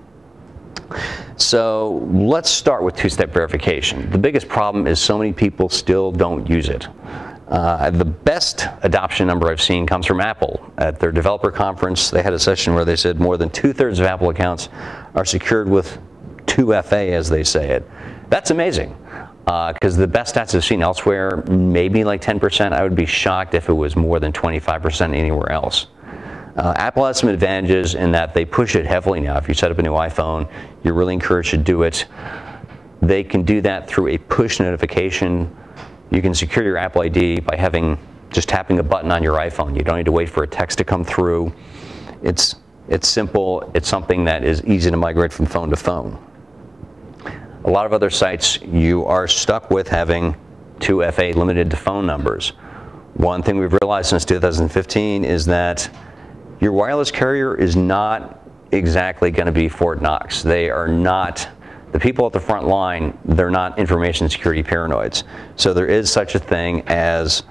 So let's start with two-step verification. The biggest problem is so many people still don't use it. The best adoption number I've seen comes from Apple. At their developer conference, they had a session where they said more than 2/3 of Apple accounts are secured with 2FA, as they say it. That's amazing, because the best stats I've seen elsewhere, maybe like 10%. I would be shocked if it was more than 25% anywhere else. Apple has some advantages in that they push it heavily now. If you set up a new iPhone, you're really encouraged to do it. They can do that through a push notification. You can secure your Apple ID by just tapping a button on your iPhone. You don't need to wait for a text to come through. It's simple. It's something that is easy to migrate from phone to phone. A lot of other sites, you are stuck with having 2FA limited to phone numbers. One thing we've realized since 2015 is that your wireless carrier is not exactly going to be Fort Knox. They are not, the people at the front line, they're not information security paranoids. So there is such a thing as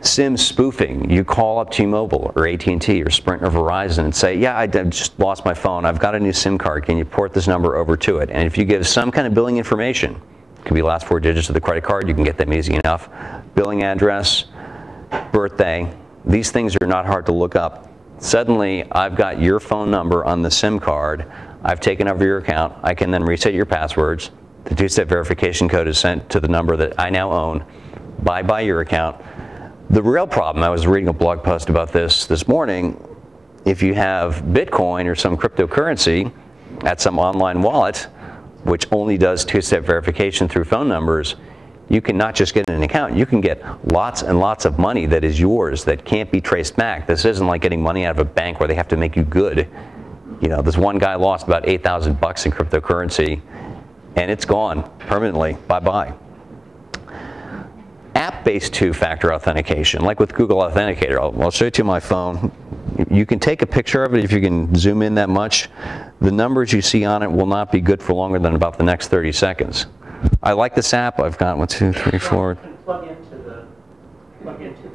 SIM spoofing. You call up T-Mobile or AT&T or Sprint or Verizon and say, yeah, I just lost my phone. I've got a new SIM card. Can you port this number over to it? And if you give some kind of billing information, it could be the last 4 digits of the credit card, you can get them easy enough. Billing address, birthday, these things are not hard to look up. Suddenly, I've got your phone number on the SIM card. I've taken over your account. I can then reset your passwords. The two-step verification code is sent to the number that I now own. Bye-bye your account. The real problem, I was reading a blog post about this morning, if you have Bitcoin or some cryptocurrency at some online wallet, which only does two-step verification through phone numbers, you can not just get an account, you can get lots and lots of money that is yours that can't be traced back. This isn't like getting money out of a bank where they have to make you good. You know, this one guy lost about $8,000 in cryptocurrency, and it's gone permanently. Bye-bye. app-based two-factor authentication, like with Google Authenticator. I'll show it to you on my phone. You can take a picture of it if you can zoom in that much. The numbers you see on it will not be good for longer than about the next 30 seconds. I like this app. I've got 1, 2, 3, 4. Plug into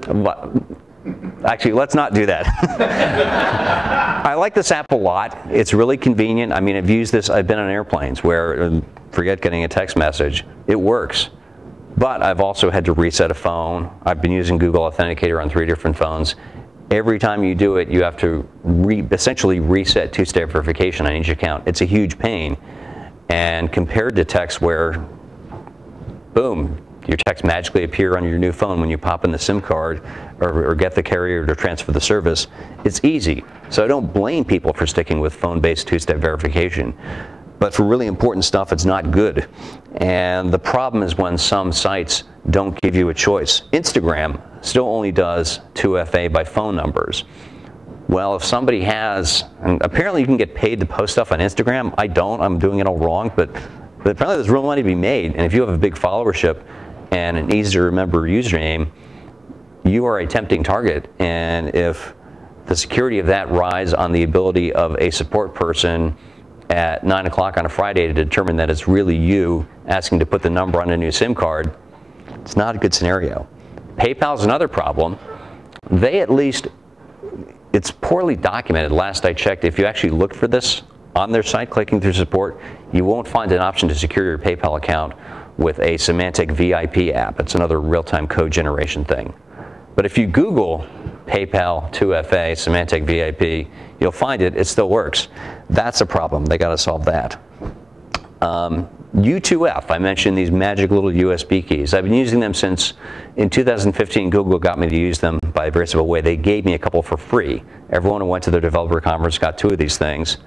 the Actually, let's not do that. I like this app a lot. It's really convenient. I mean, I've used this. I've been on airplanes where, forget getting a text message. It works. But I've also had to reset a phone. I've been using Google Authenticator on 3 different phones. Every time you do it, you have to essentially reset two-step verification on each account. It's a huge pain. And compared to text where, boom, your text magically appear on your new phone when you pop in the SIM card or get the carrier to transfer the service, it's easy. So I don't blame people for sticking with phone-based two-step verification. But for really important stuff, it's not good. And the problem is when some sites don't give you a choice. Instagram still only does 2FA by phone numbers. Well, if somebody has, and apparently you can get paid to post stuff on Instagram. I don't. I'm doing it all wrong. But apparently there's real money to be made. And if you have a big followership and an easy-to-remember username, you are a tempting target. And if the security of that rides on the ability of a support person at 9 o'clock on a Friday to determine that it's really you asking to put the number on a new SIM card, it's not a good scenario. PayPal's another problem. They at least, it's poorly documented. Last I checked, if you actually look for this on their site, clicking through support, you won't find an option to secure your PayPal account with a Symantec VIP app. It's another real-time code generation thing. But if you Google PayPal 2FA Symantec VIP, you'll find it. It still works. That's a problem. They got to solve that. U2F, I mentioned these magic little USB keys. I've been using them since in 2015. Google got me to use them by a very simple way. They gave me a couple for free. Everyone who went to their developer conference got 2 of these things.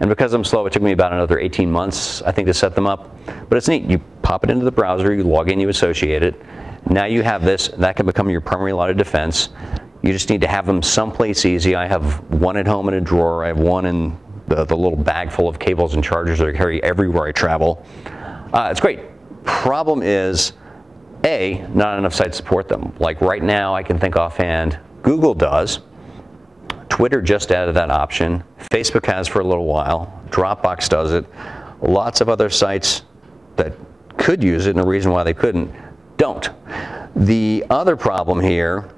And because I'm slow, it took me about another 18 months, I think, to set them up. But it's neat. You pop it into the browser, you log in, you associate it. Now you have this. That can become your primary line of defense. You just need to have them someplace easy. I have one at home in a drawer. I have one in the little bag full of cables and chargers that I carry everywhere I travel. It's great. Problem is, A, not enough sites support them. Like right now, I can think offhand, Google does. Twitter just added that option. Facebook has for a little while. Dropbox does it. Lots of other sites that could use it, and the reason why they couldn't, don't. The other problem here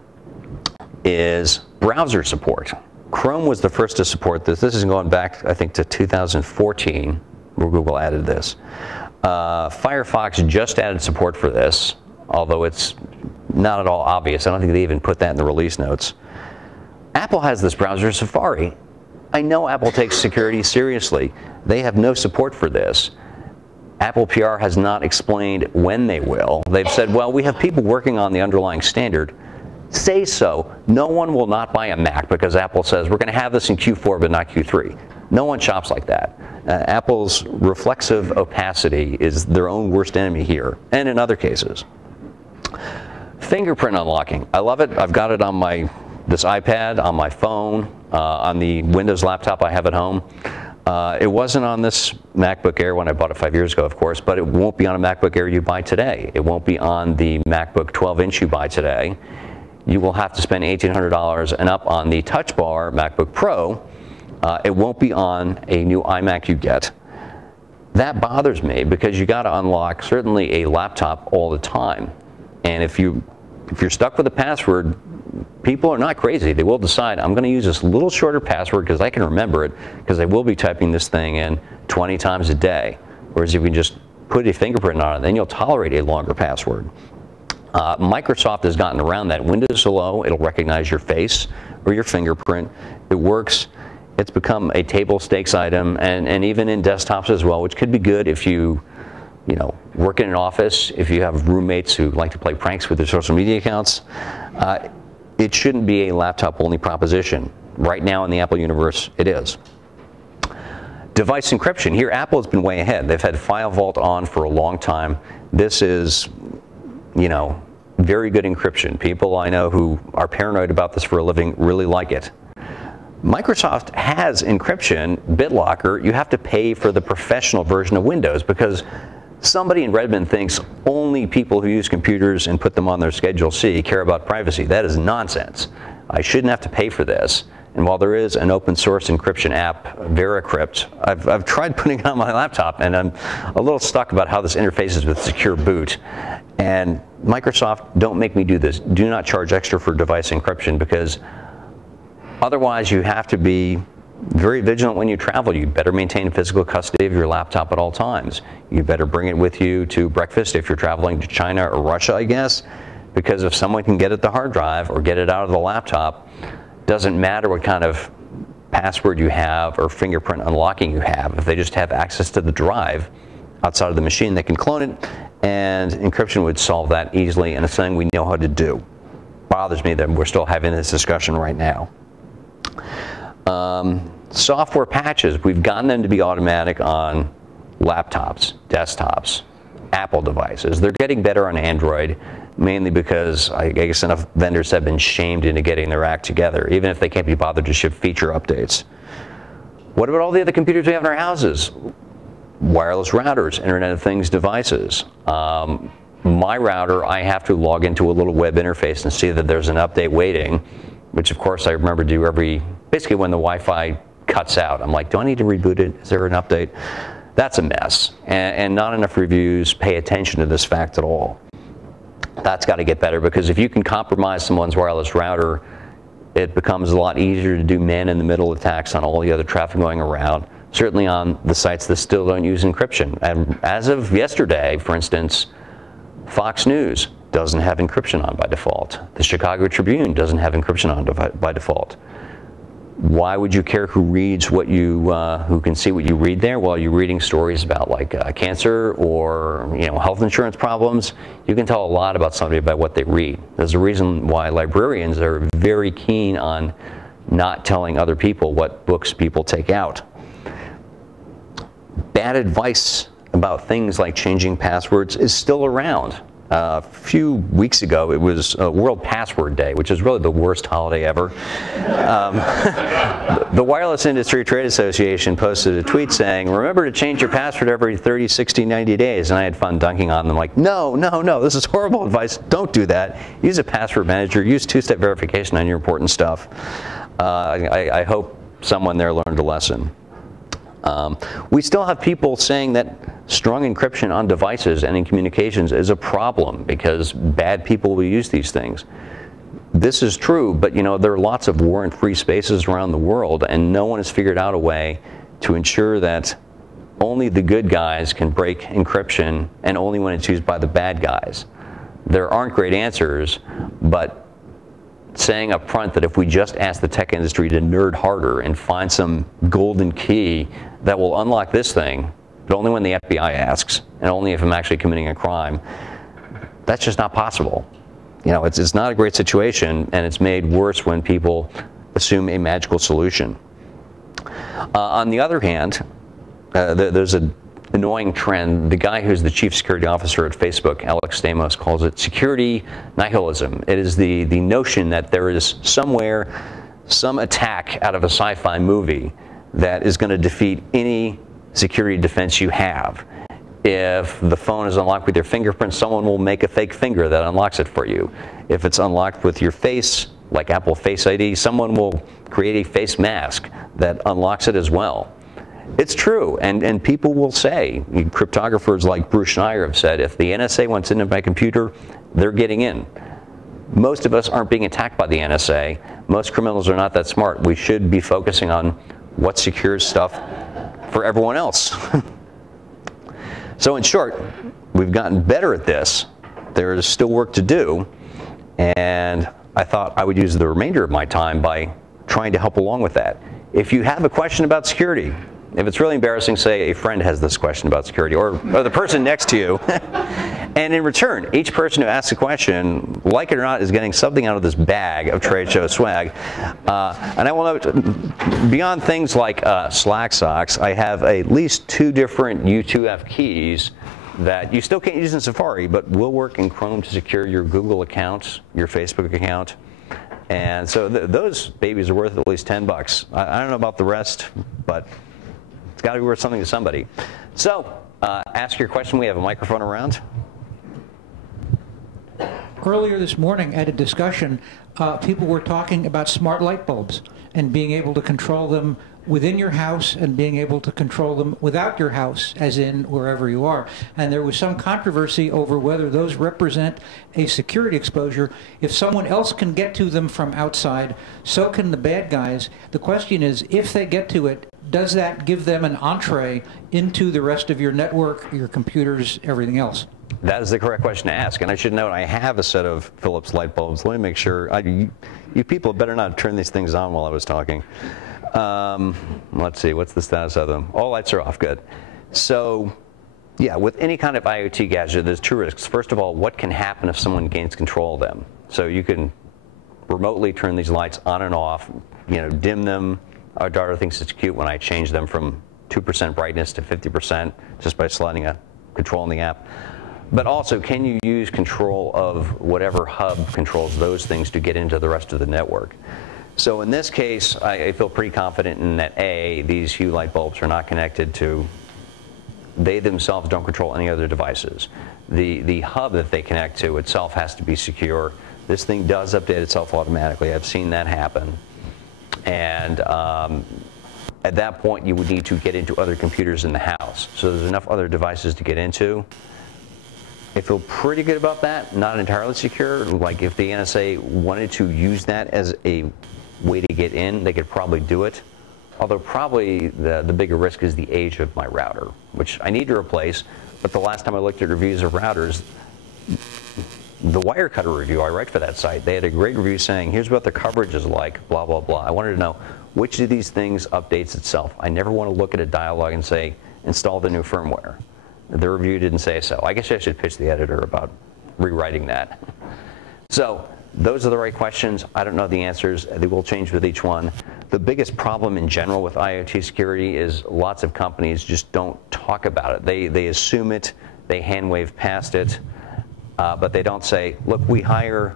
is browser support. Chrome was the first to support this. This is going back, I think, to 2014, where Google added this. Firefox just added support for this, although it's not at all obvious. I don't think they even put that in the release notes. Apple has this browser, Safari. I know Apple takes security seriously. They have no support for this. Apple PR has not explained when they will. They've said, well, we have people working on the underlying standard. Say so. No one will not buy a Mac because Apple says we're going to have this in Q4 but not Q3. No one shops like that. Apple's reflexive opacity is their own worst enemy here, and in other cases. Fingerprint unlocking. I love it. I've got it on this iPad, on my phone, on the Windows laptop I have at home. It wasn't on this MacBook Air when I bought it 5 years ago, of course, but it won't be on a MacBook Air you buy today. It won't be on the MacBook 12-inch you buy today. You will have to spend $1,800 and up on the Touch Bar MacBook Pro. It won't be on a new iMac you get. That bothers me because you got to unlock certainly a laptop all the time. And if you're stuck with a password, people are not crazy. They will decide, I'm going to use this little shorter password because I can remember it, because I will be typing this thing in 20 times a day. Whereas if you just put a fingerprint on it, then you'll tolerate a longer password. Microsoft has gotten around that. Windows Hello, it'll recognize your face or your fingerprint. It works. It's become a table stakes item, and even in desktops as well, which could be good if you work in an office, if you have roommates who like to play pranks with their social media accounts. It shouldn't be a laptop-only proposition. Right now in the Apple universe, it is. Device encryption. Here, Apple has been way ahead. They've had File Vault on for a long time. This is, very good encryption. People I know who are paranoid about this for a living really like it. Microsoft has encryption, BitLocker. You have to pay for the professional version of Windows because Somebody in Redmond thinks only people who use computers and put them on their Schedule C care about privacy. That is nonsense. I shouldn't have to pay for this. And while there is an open source encryption app, VeraCrypt, I've tried putting it on my laptop, and I'm a little stuck about how this interfaces with Secure Boot. And Microsoft, don't make me do this. Do not charge extra for device encryption, because otherwise you have to be very vigilant when you travel. You better maintain physical custody of your laptop at all times. You better bring it with you to breakfast if you're traveling to China or Russia, I guess, because if someone can get at the hard drive or get it out of the laptop, doesn't matter what kind of password you have or fingerprint unlocking you have. If they just have access to the drive outside of the machine, they can clone it, and encryption would solve that easily, and it's something we know how to do. Bothers me that we're still having this discussion right now. Software patches, we've gotten them to be automatic on laptops, desktops, Apple devices. They're getting better on Android, mainly because I guess enough vendors have been shamed into getting their act together, even if they can't be bothered to ship feature updates. What about all the other computers we have in our houses? Wireless routers, Internet of Things devices. My router, I have to log into a little web interface and see that there's an update waiting, which of course I remember to do basically when the Wi-Fi cuts out. I'm like, do I need to reboot it? Is there an update? That's a mess. And not enough reviews pay attention to this fact at all. That's got to get better, because if you can compromise someone's wireless router, it becomes a lot easier to do man-in-the-middle attacks on all the other traffic going around, certainly on the sites that still don't use encryption. And as of yesterday, for instance, Fox News doesn't have encryption on by default. The Chicago Tribune doesn't have encryption on by default. Why would you care who reads what you, who can see what you read there? While you're reading stories about like cancer or health insurance problems, you can tell a lot about somebody by what they read. There's a reason why librarians are very keen on not telling other people what books people take out. Bad advice about things like changing passwords is still around. A few weeks ago, it was World Password Day, which is really the worst holiday ever. The Wireless Industry Trade Association posted a tweet saying, remember to change your password every 30, 60, 90 days. And I had fun dunking on them like, no, this is horrible advice. Don't do that. Use a password manager. Use two-step verification on your important stuff. I hope someone there learned a lesson. We still have people saying that strong encryption on devices and in communications is a problem because bad people will use these things. This is true, but there are lots of warrant-free spaces around the world, and no one has figured out a way to ensure that only the good guys can break encryption, and only when it's used by the bad guys. There aren't great answers, but saying up front that if we just ask the tech industry to nerd harder and find some golden key that will unlock this thing, but only when the FBI asks, and only if I'm actually committing a crime, that's just not possible. It's not a great situation, and it's made worse when people assume a magical solution. On the other hand, there's an annoying trend. The guy who's the chief security officer at Facebook, Alex Stamos, calls it security nihilism. It is the notion that there is somewhere some attack out of a sci-fi movie that is going to defeat any security defense you have. If the phone is unlocked with your fingerprint, someone will make a fake finger that unlocks it for you. If it's unlocked with your face, like Apple Face ID, someone will create a face mask that unlocks it as well. It's true, and people will say, cryptographers like Bruce Schneier have said, if the NSA wants into my computer, they're getting in. Most of us aren't being attacked by the NSA. Most criminals are not that smart. We should be focusing on what secures stuff for everyone else. So in short, we've gotten better at this. There is still work to do, and I thought I would use the remainder of my time by trying to help along with that. If you have a question about security, if it's really embarrassing, say a friend has this question about security, or the person next to you, and in return, each person who asks a question, like it or not, is getting something out of this bag of trade show swag. And I will note, beyond things like Slack socks, I have at least 2 different U2F keys that you still can't use in Safari, but will work in Chrome to secure your Google account, your Facebook account. And so those babies are worth at least $10. I don't know about the rest, but it's got to be worth something to somebody. So Ask your question. We have a microphone around. Earlier this morning at a discussion, people were talking about smart light bulbs and being able to control them within your house and being able to control them without your house, as in wherever you are. And there was some controversy over whether those represent a security exposure. If someone else can get to them from outside, so can the bad guys. The question is, if they get to it, does that give them an entree into the rest of your network, your computers, everything else? That is the correct question to ask. And I should note, I have a set of Philips light bulbs. Let me make sure. You people better not turn these things on while I was talking. Let's see, what's the status of them? All lights are off, good. So, yeah, with any kind of IoT gadget, there's two risks. First of all, what can happen if someone gains control of them? So you can remotely turn these lights on and off, dim them. Our daughter thinks it's cute when I change them from 2% brightness to 50% just by controlling the app. But also, can you use control of whatever hub controls those things to get into the rest of the network? So in this case, I feel pretty confident in that, A, these Hue light bulbs are not connected to, they themselves don't control any other devices. The hub that they connect to itself has to be secure. This thing does update itself automatically. I've seen that happen. And at that point, you would need to get into other computers in the house. So there's enough other devices to get into. I feel pretty good about that. Not entirely secure. Like if the NSA wanted to use that as a way to get in, they could probably do it. Although probably the bigger risk is the age of my router, which I need to replace. But the last time I looked at reviews of routers, the Wirecutter review I write for that site, they had a great review saying, here's what the coverage is like, blah, blah, blah. I wanted to know which of these things updates itself. I never want to look at a dialog and say, install the new firmware. The review didn't say so. I guess I should pitch the editor about rewriting that. So those are the right questions. I don't know the answers. They will change with each one. The biggest problem in general with IoT security is lots of companies just don't talk about it. They assume it. They hand wave past it. But they don't say, look, we hire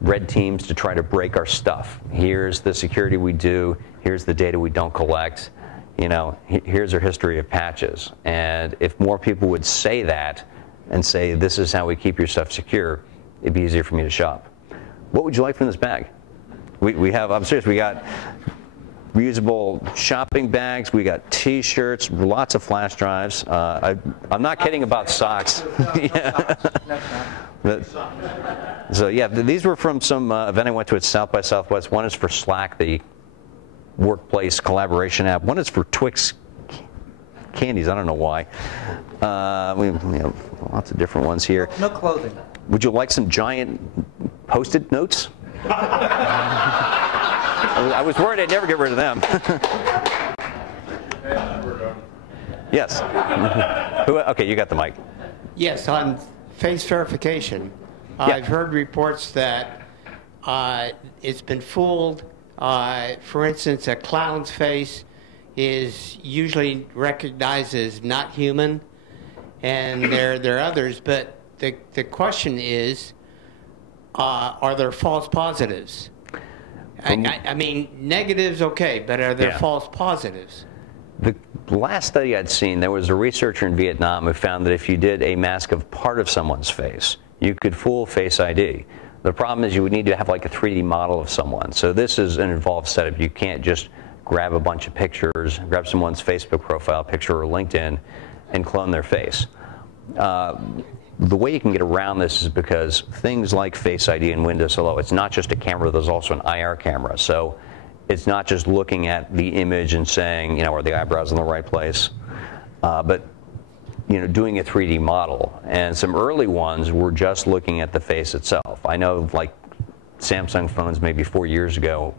red teams to try to break our stuff. Here's the security we do. Here's the data we don't collect. Here's our history of patches. And if more people would say that and say, this is how we keep your stuff secure, it'd be easier for me to shop. What would you like from this bag? We have, I'm serious, we got reusable shopping bags, we got T-shirts, lots of flash drives. I'm not kidding about socks. So yeah, these were from some event I went to at South by Southwest. One is for Slack, the workplace collaboration app. One is for Twix candies. I don't know why. We have lots of different ones here. No clothing. Would you like some giant Post-it notes? I was worried I'd never get rid of them. Yes. Okay, you got the mic. Yes, on face verification, I've heard reports that it's been fooled. For instance, a clown's face is usually recognized as not human, and there are others. But the question is, are there false positives? I mean, negatives, okay, but are there false positives? The last study I'd seen, there was a researcher in Vietnam who found that if you did a mask of part of someone's face, you could fool Face ID. The problem is you would need to have like a 3D model of someone. So this is an involved setup. You can't just grab a bunch of pictures, grab someone's Facebook profile picture or LinkedIn and clone their face. The way you can get around this is because things like Face ID and Windows Hello, it's not just a camera, there's also an IR camera. So it's not just looking at the image and saying, are the eyebrows in the right place, but doing a 3D model. And some early ones were just looking at the face itself. I know like Samsung phones maybe 4 years ago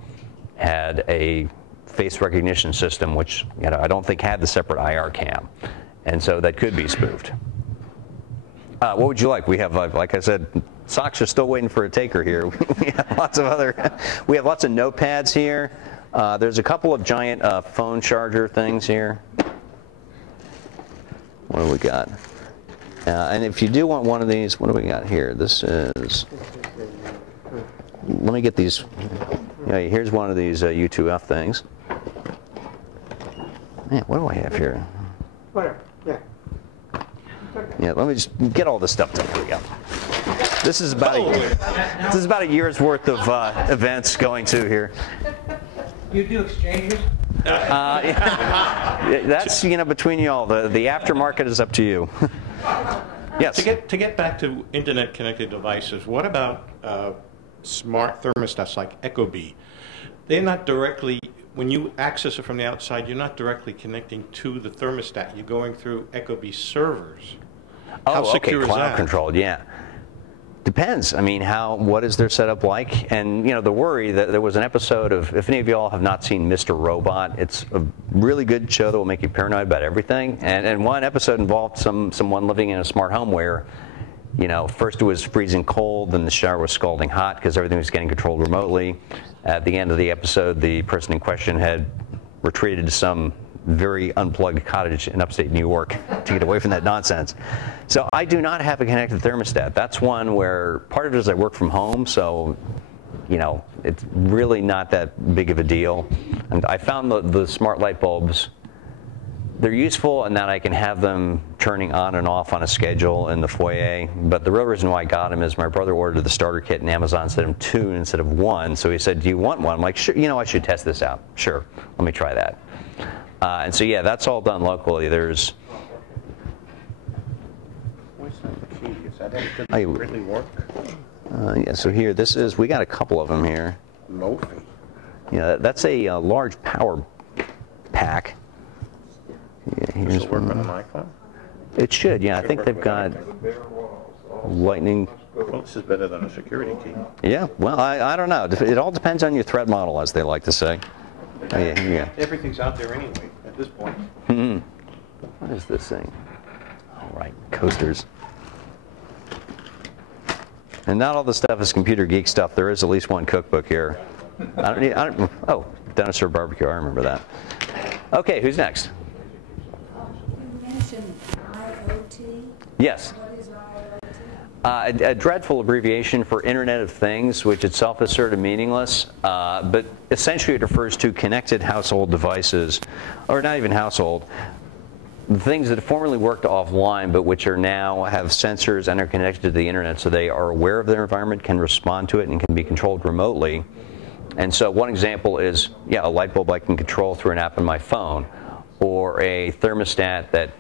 had a face recognition system which I don't think had the separate IR cam. And so that could be spoofed. What would you like? We have, like I said, socks are still waiting for a taker here. We have lots of notepads here. There's a couple of giant phone charger things here. What do we got? And if you do want one of these, what do we got here? This is, let me get these. Here's one of these U2F things. Man, what do I have here? Whatever, yeah. Yeah, let me just get all this stuff done. Here we go. This is about a year's worth of events going to here. You do exchanges? Yeah, that's between you all. The aftermarket is up to you. Yes. To get back to internet connected devices, what about smart thermostats like ecobee? They're not directly, when you access it from the outside, you're not directly connecting to the thermostat. You're going through ecobee servers. How secure is that? Cloud controlled, yeah. Depends. I mean, what is their setup like? And, the worry that there was an episode of, if any of you all have not seen Mr. Robot, it's a really good show that will make you paranoid about everything. And one episode involved someone living in a smart home where, first it was freezing cold, then the shower was scalding hot because everything was getting controlled remotely. At the end of the episode, the person in question had retreated to some very unplugged cottage in upstate New York to get away from that nonsense. So I do not have a connected thermostat. That's one where part of it is I work from home, so it's really not that big of a deal. And I found the smart light bulbs, they're useful in that I can have them turning on and off on a schedule in the foyer. But the real reason why I got them is my brother ordered the starter kit and Amazon sent him 2 instead of 1. So he said, "Do you want one?" I'm like, "Sure, I should test this out. Sure, let me try that." And so, yeah, that's all done locally. There's... Where's the key? Is that anything that really work? Yeah, so here, we got a couple of them here. Mophie. Yeah, that's a large power pack. Yeah, here's Does it work on an iPhone? It should, yeah. I think they've got lightning. Well, this is better than a security key. Yeah, well, I don't know. It all depends on your threat model, as they like to say. Oh, yeah, here you go. Everything's out there anyway at this point. Mm-hmm. What is this thing? All right, coasters. And not all the stuff is computer geek stuff. There is at least one cookbook here. Oh, Dinosaur Barbecue. I remember that. Okay, who's next? You mentioned IoT. Yes. What is IoT? A dreadful abbreviation for Internet of Things, which itself is sort of meaningless, but essentially it refers to connected household devices, or not even household, things that formerly worked offline, but which are now have sensors and are connected to the Internet, so they are aware of their environment, can respond to it, and can be controlled remotely. And so one example is, a light bulb I can control through an app on my phone, or a thermostat that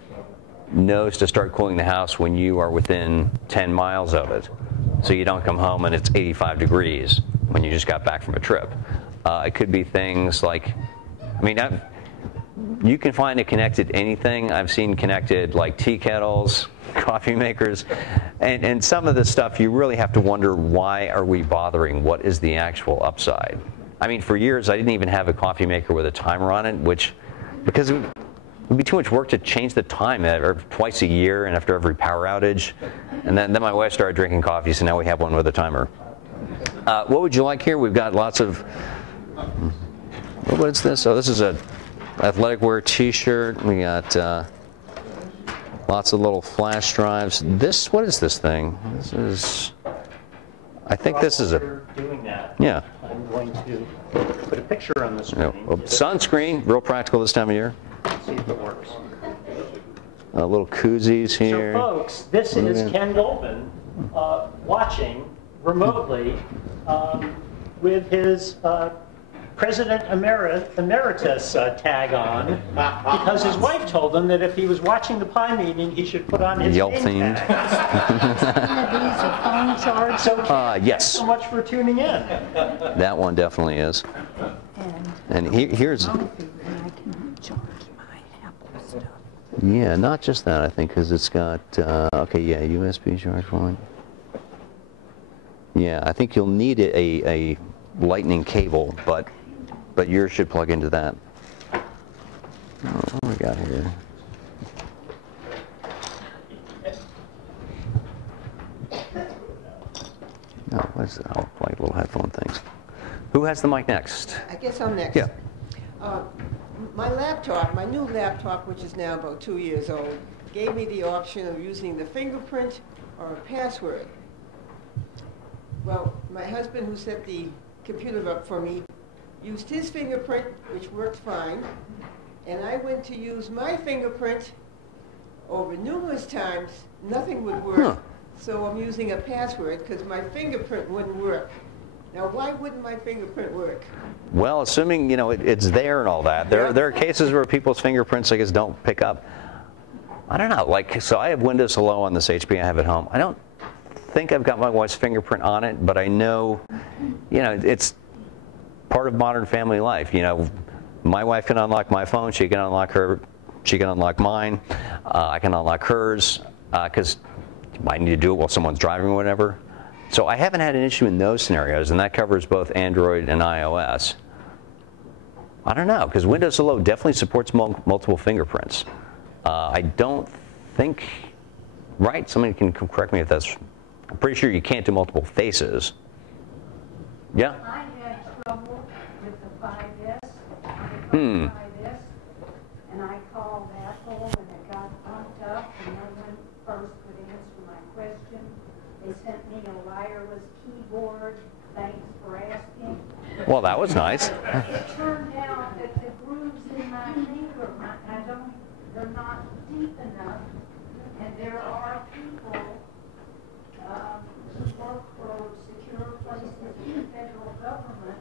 knows to start cooling the house when you are within 10 miles of it, so you don't come home and it's 85 degrees when you just got back from a trip. It could be things like, you can find it connected anything. I've seen connected like tea kettles, coffee makers, and some of this stuff you really have to wonder, why are we bothering? What is the actual upside? For years I didn't even have a coffee maker with a timer on it, because it would be too much work to change the time twice a year and after every power outage. And then my wife started drinking coffee, so now we have one with a timer. What would you like here? We've got lots of... What is this? Oh, this is a athletic wear T-shirt. We got lots of little flash drives. What is this thing? This is... I think this is a... Doing that. Yeah. I'm going to put a picture on the screen. Sunscreen, real practical this time of year. See if it works. Little koozies here. So, folks, this is Ken Goldman watching remotely with his President Emeritus tag on, because his wife told him that if he was watching the pie meeting, he should put on his Yelp name themed. tag. So, Ken, yes. thanks so much for tuning in. That one definitely is. And here's... Yeah, not just that, I think, because it's got, USB charge point. Yeah, I think you'll need a lightning cable, but yours should plug into that. What do we got here? Oh, what is that? Oh, like little headphone things. Who has the mic next? I guess I'm next. Yeah. My new laptop, which is now about 2 years old, gave me the option of using the fingerprint or a password. Well, my husband, who set the computer up for me, used his fingerprint, which worked fine, and I went to use my fingerprint over numerous times, nothing would work. Huh. So I'm using a password because my fingerprint wouldn't work. Now, why wouldn't my fingerprint work? Well, assuming, you know, it's there and all that. There are cases where people's fingerprints, I guess, don't pick up. I don't know. Like, so I have Windows Hello on this HP I have at home. I don't think I've got my wife's fingerprint on it, but I know, you know, it's part of modern family life. You know, my wife can unlock my phone. She can unlock mine. I can unlock hers because I need to do it while someone's driving or whatever. So I haven't had an issue in those scenarios, and that covers both Android and iOS. I don't know, because Windows Hello definitely supports multiple fingerprints. I don't think, right? Somebody can correct me if that's, I'm pretty sure you can't do multiple faces. Yeah? I had trouble with the 5S. Hmm. 5S, and I called Apple, and it got bumped up, and no one first could answer my question. They sent me a wireless keyboard. Thanks for asking. Well, that was nice. It turned out that the grooves in my finger, they're not deep enough, and there are people who work for secure places in the federal government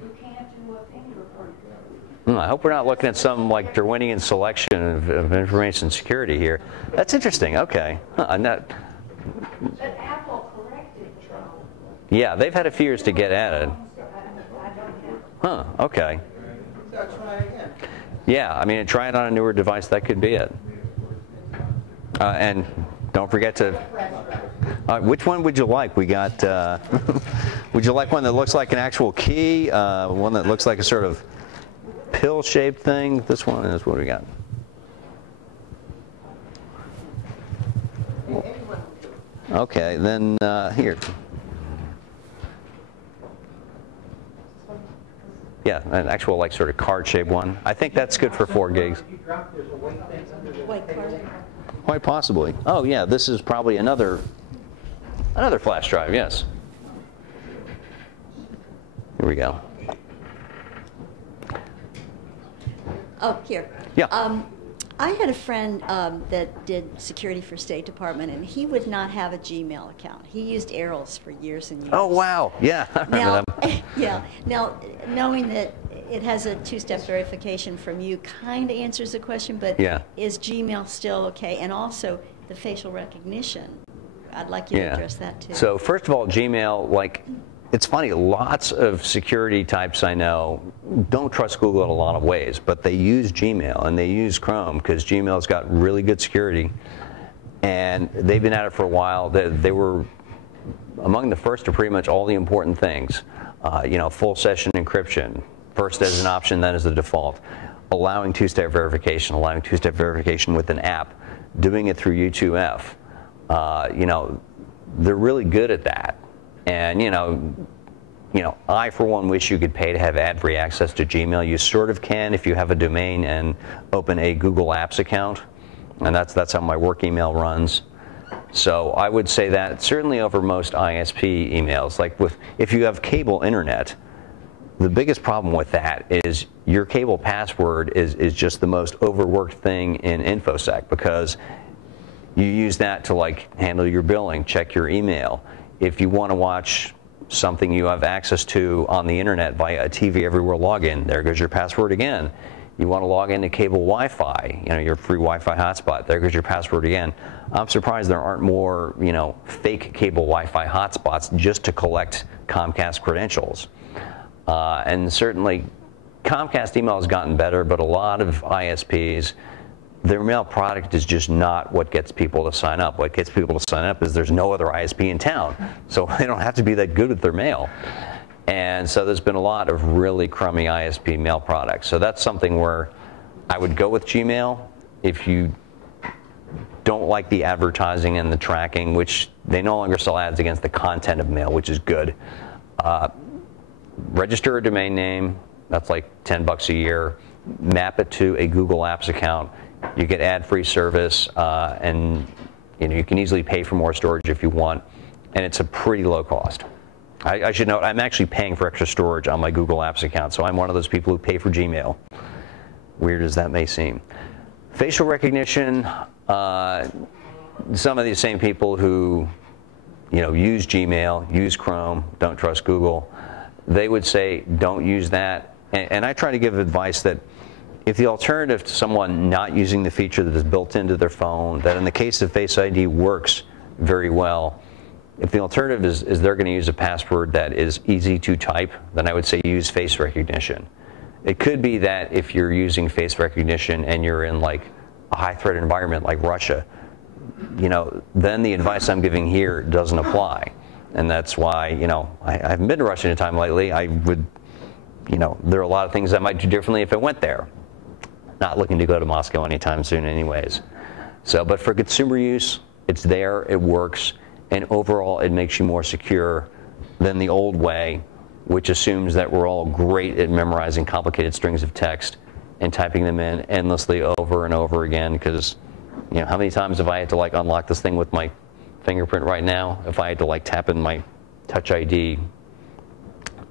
who can't do a fingerprint. I hope we're not looking at some like Darwinian selection of information security here. That's interesting. Okay. Huh, But Apple corrected the trouble. yeah, they've had a few years to get at it. Huh. Okay. So try again. Yeah, I mean, try it on a newer device. That could be it. And don't forget to. Which one would you like? We got. Would you like one that looks like an actual key? One that looks like a sort of pill-shaped thing? This one is what we got. Okay, then here. Yeah, an actual like sort of card-shaped one. I think that's good for 4 gigs. White card. Quite possibly. Oh yeah, this is probably another flash drive. Yes. Here we go. Oh, here. Yeah. I had a friend that did security for State Department, and he would not have a Gmail account. He used Arrows for years and years. Oh wow! Yeah. I remember them. Yeah. Now, knowing that it has a 2-step verification from you, kind of answers the question. But yeah. Is Gmail still okay? And also the facial recognition. I'd like you to address that too. So first of all, Gmail, like, it's funny, lots of security types I know don't trust Google in a lot of ways, but they use Gmail and they use Chrome because Gmail's got really good security, and they've been at it for a while. They were among the first to pretty much all the important things. You know, full session encryption, first as an option, then as the default, allowing 2-step verification with an app, doing it through U2F. You know, they're really good at that. And, you know, I, for one, wish you could pay to have ad-free access to Gmail. You sort of can if you have a domain and open a Google Apps account. And that's how my work email runs. So I would say that certainly over most ISP emails. Like if you have cable internet, the biggest problem with that is your cable password is just the most overworked thing in InfoSec, because you use that to like handle your billing, check your email. If you want to watch something you have access to on the internet via a TV Everywhere login, there goes your password again. You want to log into cable Wi-Fi, you know, your free Wi-Fi hotspot, there goes your password again. I'm surprised there aren't more, you know, fake cable Wi-Fi hotspots just to collect Comcast credentials. And certainly Comcast email has gotten better, but a lot of ISPs, their mail product is just not what gets people to sign up. What gets people to sign up is there's no other ISP in town, so they don't have to be that good at their mail. And so there's been a lot of really crummy ISP mail products. So that's something where I would go with Gmail if you don't like the advertising and the tracking, which they no longer sell ads against the content of mail, which is good. Register a domain name. That's like $10 a year. Map it to a Google Apps account. You get ad-free service, and you can easily pay for more storage if you want, and it's a pretty low cost. I should note, I'm actually paying for extra storage on my Google Apps account, so I'm one of those people who pay for Gmail. Weird as that may seem. Facial recognition, some of these same people who, use Gmail, use Chrome, don't trust Google, they would say don't use that. And I try to give advice that if the alternative to someone not using the feature that is built into their phone, that in the case of Face ID works very well, if the alternative is they're going to use a password that is easy to type, then I would say use face recognition. It could be that if you're using face recognition and you're in like a high threat environment like Russia, then the advice I'm giving here doesn't apply. And that's why, I haven't been to Russia in a time lately. I would, there are a lot of things I might do differently if I went there. Not looking to go to Moscow anytime soon anyways. So, but for consumer use, it's there, it works, and overall it makes you more secure than the old way, which assumes that we're all great at memorizing complicated strings of text and typing them in endlessly over and over again, because how many times have I had to like unlock this thing with my fingerprint right now? If I had to like tap in my Touch ID,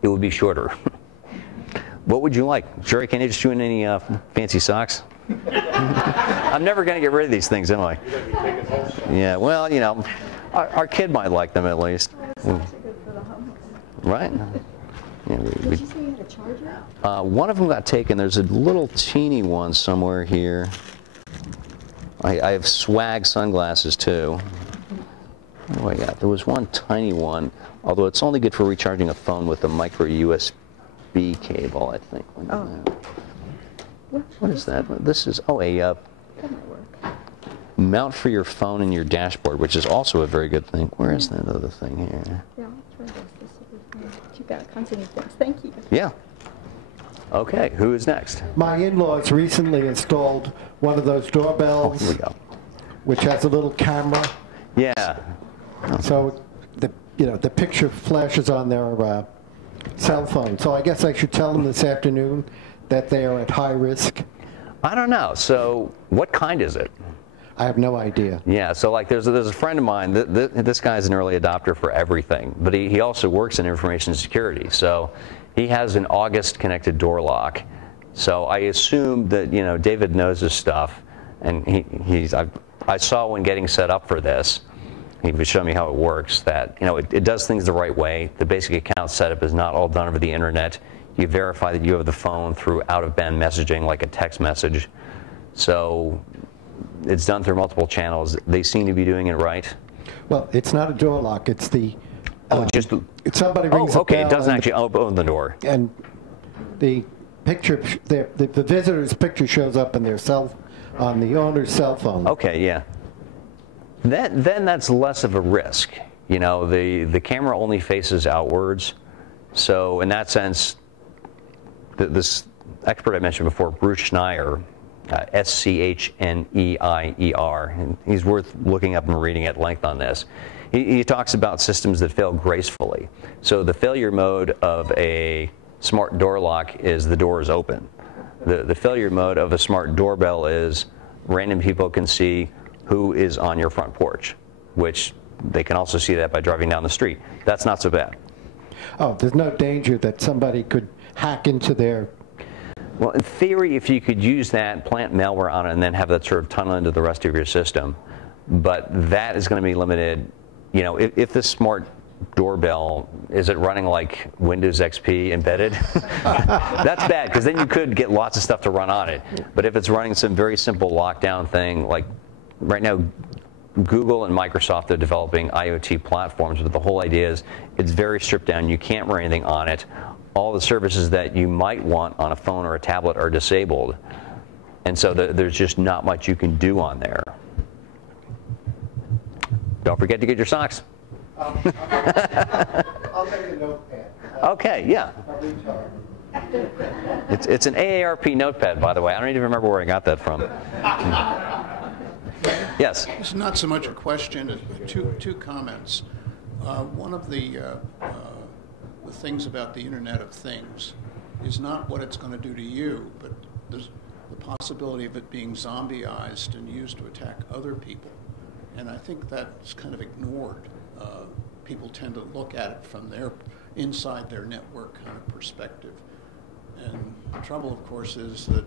it would be shorter. What would you like? Sherry, can I just you in any fancy socks? I'm never going to get rid of these things, am I? Yeah, well, our kid might like them at least. Right? Yeah, Did you say you had a charger? One of them got taken. There's a little teeny one somewhere here. I have swag sunglasses too. What do I got? There was one tiny one, although it's only good for recharging a phone with a micro USB cable, I think. What is that? This is, a mount for your phone and your dashboard, which is also a very good thing. Where is that other thing here? Yeah, I'll try this. You've got tons of new things. Thank you. Yeah. Okay, who is next? My in-laws recently installed one of those doorbells, here we go, which has a little camera. Yeah. So the picture flashes on their cell phone. So I guess I should tell them this afternoon that they are at high risk. I don't know. So what kind is it? I have no idea. Yeah, so like there's a friend of mine, this guy's an early adopter for everything, but he also works in information security. So he has an August connected door lock. So I assume that, David knows his stuff, and I saw when getting set up for this, he was showing me how it works, that, it does things the right way. The basic account setup is not all done over the internet. You verify that you have the phone through out-of-band messaging, like a text message. So it's done through multiple channels. They seem to be doing it right. Well, it's not a door lock. It's the somebody rings a bell. It doesn't and actually open the door. And the picture, the visitor's picture shows up in their on the owner's cell phone. Okay, yeah. Then that's less of a risk. The camera only faces outwards. So in that sense, this expert I mentioned before, Bruce Schneier, Schneier, and he's worth looking up and reading at length on this. He talks about systems that fail gracefully. So the failure mode of a smart door lock is the door is open. The failure mode of a smart doorbell is random people can see who is on your front porch, which they can also see that by driving down the street. That's not so bad. Oh, there's no danger that somebody could hack into their... Well, in theory, if you could use that, plant malware on it, and then have that sort of tunnel into the rest of your system, but that is going to be limited. If this smart doorbell, is it running like Windows XP embedded? That's bad, because then you could get lots of stuff to run on it. But if it's running some very simple lockdown thing, like right now, Google and Microsoft are developing IoT platforms, but the whole idea is it's very stripped down. You can't run anything on it. All the services that you might want on a phone or a tablet are disabled. And so there's just not much you can do on there. Don't forget to get your socks. I'll take a notepad. Okay, yeah. It's an AARP notepad, by the way. I don't even remember where I got that from. Yes? It's not so much a question as two comments. One of the things about the Internet of Things is not what it's going to do to you, but there's the possibility of it being zombieized and used to attack other people. And I think that's kind of ignored. People tend to look at it from inside their network kind of perspective. And the trouble, of course, is that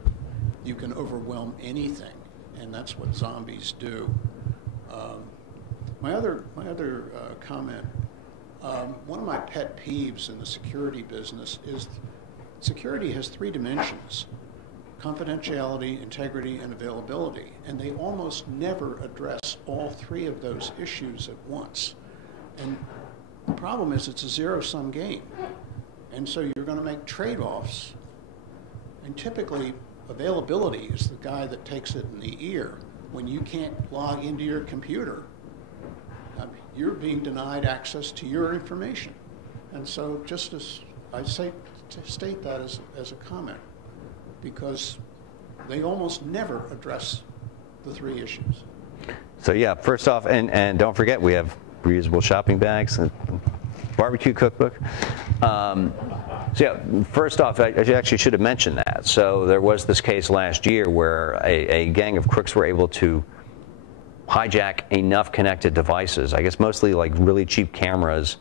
you can overwhelm anything. and that's what zombies do. My other comment, one of my pet peeves in the security business is security has 3 dimensions: confidentiality, integrity, and availability. And they almost never address all 3 of those issues at once. And the problem is it's a zero-sum game. And so you're going to make trade-offs. And typically, availability is the guy that takes it in the ear. When you can't log into your computer, you're being denied access to your information. And so just as I say, to state that as a comment, because they almost never address the 3 issues. So yeah, first off, and don't forget, we have reusable shopping bags, and barbecue cookbook. So yeah, first off, I actually should have mentioned that. So there was this case last year where a gang of crooks were able to hijack enough connected devices, I guess mostly like really cheap cameras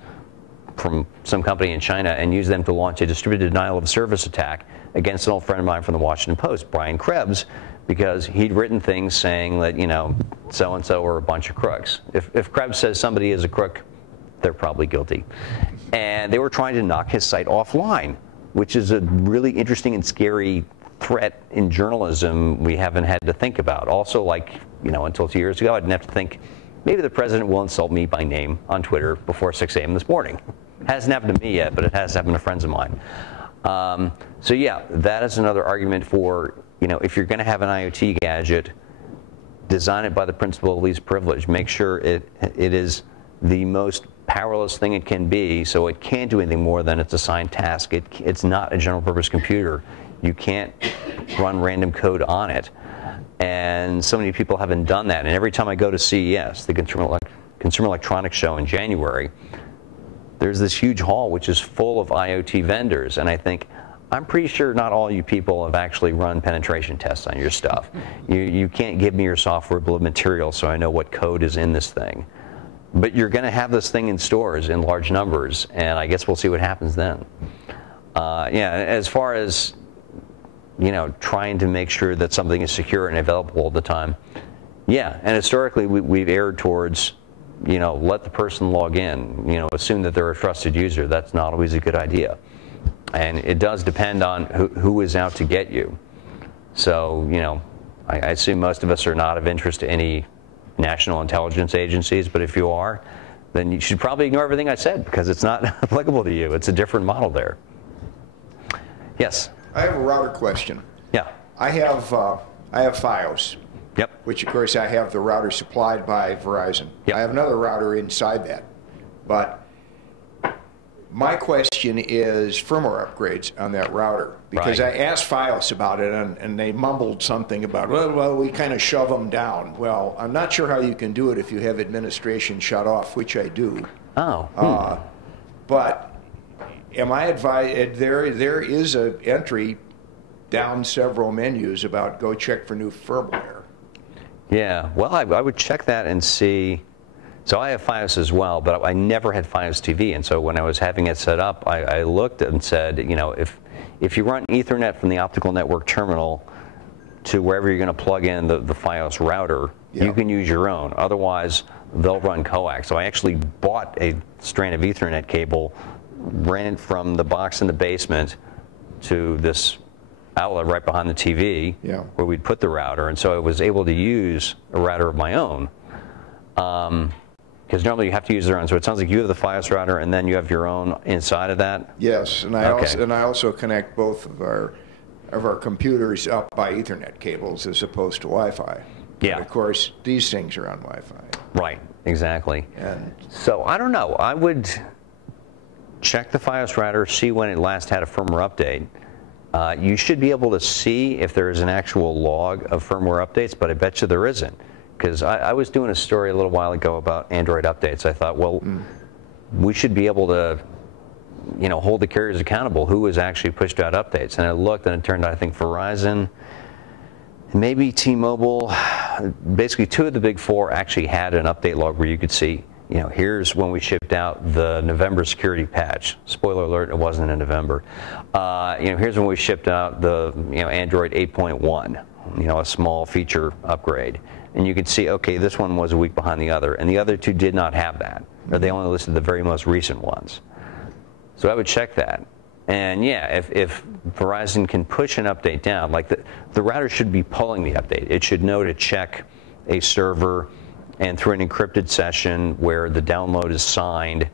from some company in China, and use them to launch a distributed denial of service attack against an old friend of mine from the Washington Post, Brian Krebs, because he'd written things saying that, you know, so-and-so were a bunch of crooks. If Krebs says somebody is a crook, they're probably guilty. And they were trying to knock his site offline, which is a really interesting and scary threat in journalism we haven't had to think about. Also, like, you know, until 2 years ago, I didn't have to think, maybe the president will insult me by name on Twitter before 6 a.m. this morning. Hasn't happened to me yet, but it has happened to friends of mine. So yeah, that is another argument for, you know, if you're going to have an IoT gadget, design it by the principle of least privilege. Make sure it is the most powerless thing it can be, so it can't do anything more than its assigned task. It's not a general purpose computer. You can't run random code on it. And so many people haven't done that. And every time I go to CES, the Consumer Electronics Show in January, there's this huge hall which is full of IoT vendors. And I think, I'm pretty sure not all you people have actually run penetration tests on your stuff. You can't give me your software bill of materials so I know what code is in this thing. But you're going to have this thing in stores in large numbers, and I guess we'll see what happens then. Yeah, as far as, you know, trying to make sure that something is secure and available all the time, yeah, and historically we've erred towards, you know, let the person log in, you know, assume that they're a trusted user. That's not always a good idea. And it does depend on who is out to get you. So, you know, I assume most of us are not of interest to any national intelligence agencies, but if you are, then you should probably ignore everything I said, because it's not applicable to you. It's a different model there. Yes? I have a router question. Yeah. I have Fios. Yep. Which, of course, I have the router supplied by Verizon. Yep. I have another router inside that. But my question is firmware upgrades on that router. Because Right. I asked Fios about it, and they mumbled something about, well, we kind of shove them down. Well, I'm not sure how you can do it if you have administration shut off, which I do. Oh. But am I advised, there is an entry down several menus about go check for new firmware. Yeah, well, I would check that and see. So I have Fios as well, but I never had Fios TV, and so when I was having it set up, I looked and said, you know, if you run Ethernet from the optical network terminal to wherever you're going to plug in the Fios router, you can use your own. Otherwise, they'll run coax. So I actually bought a strand of Ethernet cable, ran it from the box in the basement to this outlet right behind the TV, where we'd put the router, and so I was able to use a router of my own. Because normally you have to use their own. So it sounds like you have the Fios router, and then you have your own inside of that. Yes, and I also connect both of our computers up by Ethernet cables as opposed to Wi-Fi. Yeah. But of course, these things are on Wi-Fi. Right. Exactly. And so I don't know. I would check the Fios router, see when it last had a firmware update. You should be able to see if there is an actual log of firmware updates, but I bet you there isn't. Because I was doing a story a little while ago about Android updates. I thought, well, we should be able to, you know, hold the carriers accountable who has actually pushed out updates. And I looked, and it turned out, I think, Verizon, maybe T-Mobile, basically 2 of the big 4 actually had an update log where you could see, you know, here's when we shipped out the November security patch. Spoiler alert, it wasn't in November. You know, here's when we shipped out the, you know, Android 8.1. a small feature upgrade. And you could see, okay, this one was a week behind the other, and the other two did not have that, or they only listed the very most recent ones. So I would check that. And yeah, if Verizon can push an update down, like the router should be pulling the update. It should know to check a server and through an encrypted session where the download is signed,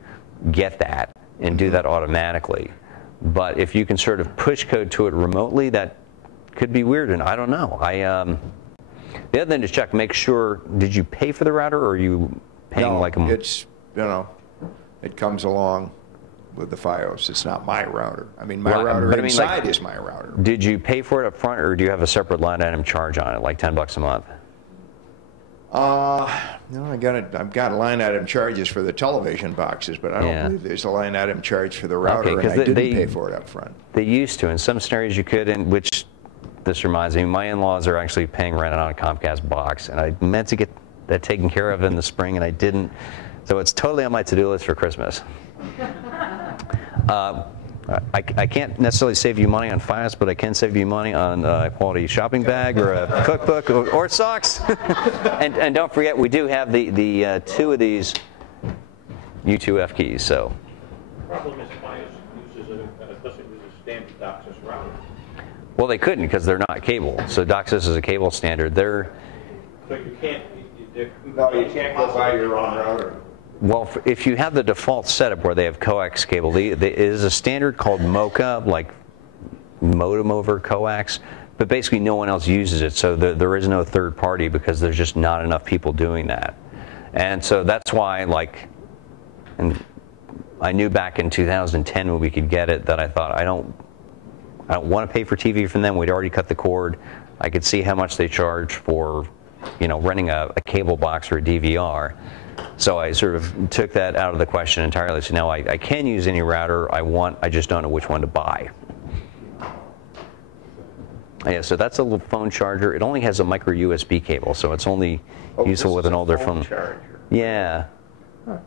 get that and do that automatically. But if you can sort of push code to it remotely, that could be weird, and I don't know. The other thing to check, make sure, did you pay for the router, or are you paying like a... it's, it comes along with the FiOS. It's not my router. I mean, my router inside is my router. Did you pay for it up front, or do you have a separate line item charge on it, like $10 a month? No, I've got line item charges for the television boxes, but I don't believe there's a line item charge for the router, and I didn't pay for it up front. They used to. In some scenarios you could, and which this reminds me, my in-laws are actually paying rent on a Comcast box, and I meant to get that taken care of in the spring, and I didn't. So it's totally on my to-do list for Christmas. I can't necessarily save you money on FiOS, but I can save you money on a quality shopping bag or a cookbook or socks. and don't forget, we do have the two of these U2F keys. So. The problem is FiOS doesn't use a standard DOCSIS router. Well, they couldn't because they're not cable. So DOCSIS is a cable standard. So you can't. No, you can't go buy your own router. Well, if you have the default setup where they have coax cable, it is a standard called MoCA, like modem over coax, but basically no one else uses it, so there is no third party because there's just not enough people doing that. And so that's why, and I knew back in 2010 when we could get it that I thought, I don't want to pay for TV from them. We'd already cut the cord. I could see how much they charge for, renting a cable box or a DVR. So I sort of took that out of the question entirely. So now I can use any router I want. I just don't know which one to buy. Yeah, so that's a little phone charger. It only has a micro USB cable, so it's only useful with an older phone. Charger. Yeah. Huh.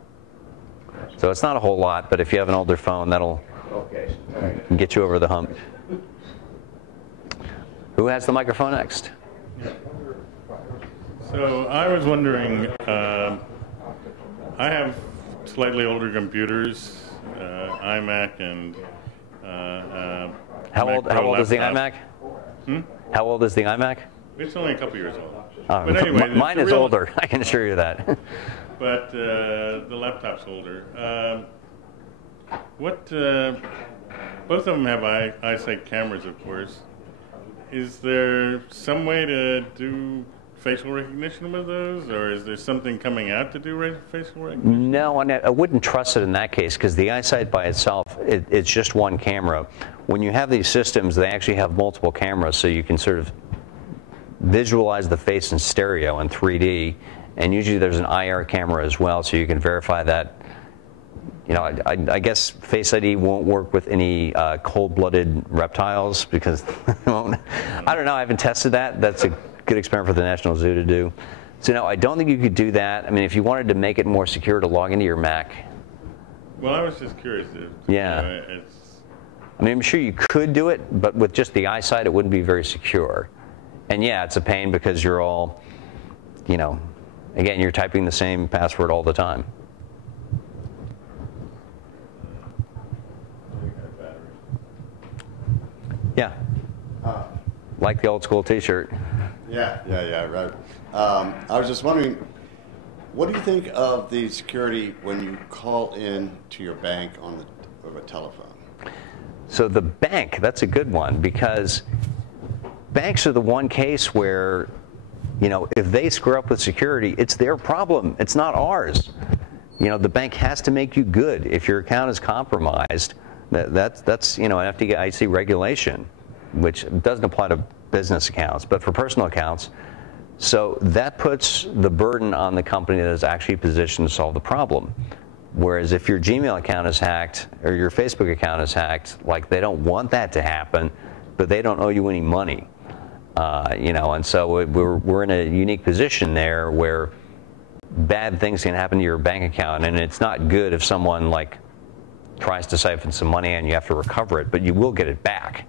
So it's not a whole lot, but if you have an older phone, that'll get you over the hump. Who has the microphone next? So I was wondering, I have slightly older computers, iMac and How old is the iMac? Hmm? How old is the iMac? It's only a couple years old. But anyway, mine is older, I can assure you that. But the laptop's older. Both of them have eyesight cameras, of course. Is there some way to do facial recognition with those, or is there something coming out to do facial recognition? No, I wouldn't trust it in that case because the eyesight by itself, it's just one camera. When you have these systems, they actually have multiple cameras, so you can sort of visualize the face in stereo in 3D, and usually there's an IR camera as well, so you can verify that. I guess Face ID won't work with any cold-blooded reptiles because it won't. I don't know. I haven't tested that. That's a good experiment for the National Zoo to do. So no, I don't think you could do that. I mean, if you wanted to make it more secure to log into your Mac. Well, I was just curious. Yeah. I mean, I'm sure you could do it, but with just the eyesight, it wouldn't be very secure. And yeah, it's a pain because you're all, again, you're typing the same password all the time. Yeah. Like the old school T-shirt. Yeah, right. I was just wondering, what do you think of the security when you call in to your bank on a telephone? So the bank, that's a good one because banks are the one case where, if they screw up with security, it's their problem. It's not ours. The bank has to make you good. If your account is compromised, that's an FDIC regulation, which doesn't apply to business accounts, but for personal accounts. So that puts the burden on the company that is actually positioned to solve the problem. Whereas if your Gmail account is hacked or your Facebook account is hacked, they don't want that to happen, but they don't owe you any money. And so we're in a unique position there where bad things can happen to your bank account, and it's not good if someone tries to siphon some money and you have to recover it, but you will get it back.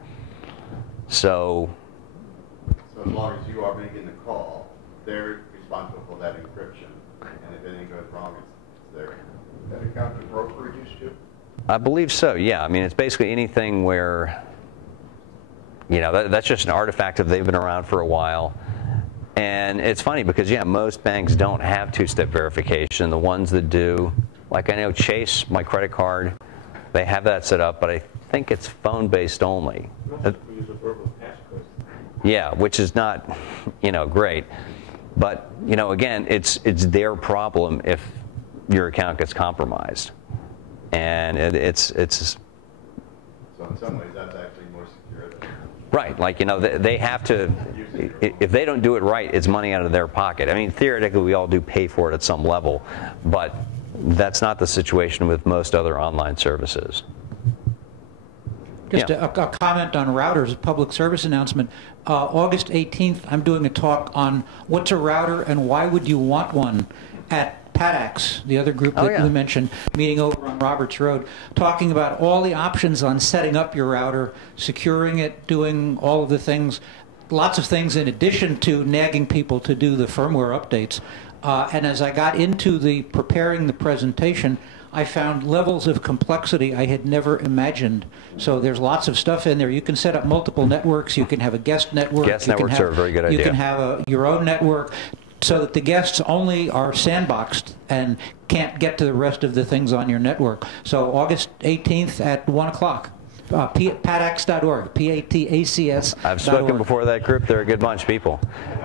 So So as long as you are making the call, they're responsible for that encryption. And if anything goes wrong, it's there. That account to brokerages too? I believe so, yeah. I mean, it's basically anything where, you know, that's just an artifact of they've been around for a while. And it's funny because, yeah, most banks don't have two-step verification. The ones that do, like I know Chase, my credit card, they have that set up, but I think it's phone-based only. Yeah, which is not, you know, great. But, you know, again, it's their problem if your account gets compromised. And it's So in some ways, that's actually more secure than... Right, like, you know, they have to, if they don't do it right, it's money out of their pocket. I mean, theoretically, we all do pay for it at some level, but that's not the situation with most other online services. Just a comment on routers, a public service announcement. August 18th, I'm doing a talk on what's a router and why would you want one at PADAX, the other group that we mentioned, meeting over on Roberts Road, talking about all the options on setting up your router, securing it, doing all of the things, lots of things in addition to nagging people to do the firmware updates. And as I got into preparing the presentation, I found levels of complexity I had never imagined. So there's lots of stuff in there. You can set up multiple networks. You can have a guest network. Guest networks are a very good idea. You can have your own network, so that the guests only are sandboxed and can't get to the rest of the things on your network. So August 18th at 1 o'clock. PADAX.org, P-A-T-A-C-S. I've spoken before that group. They're a good bunch of people.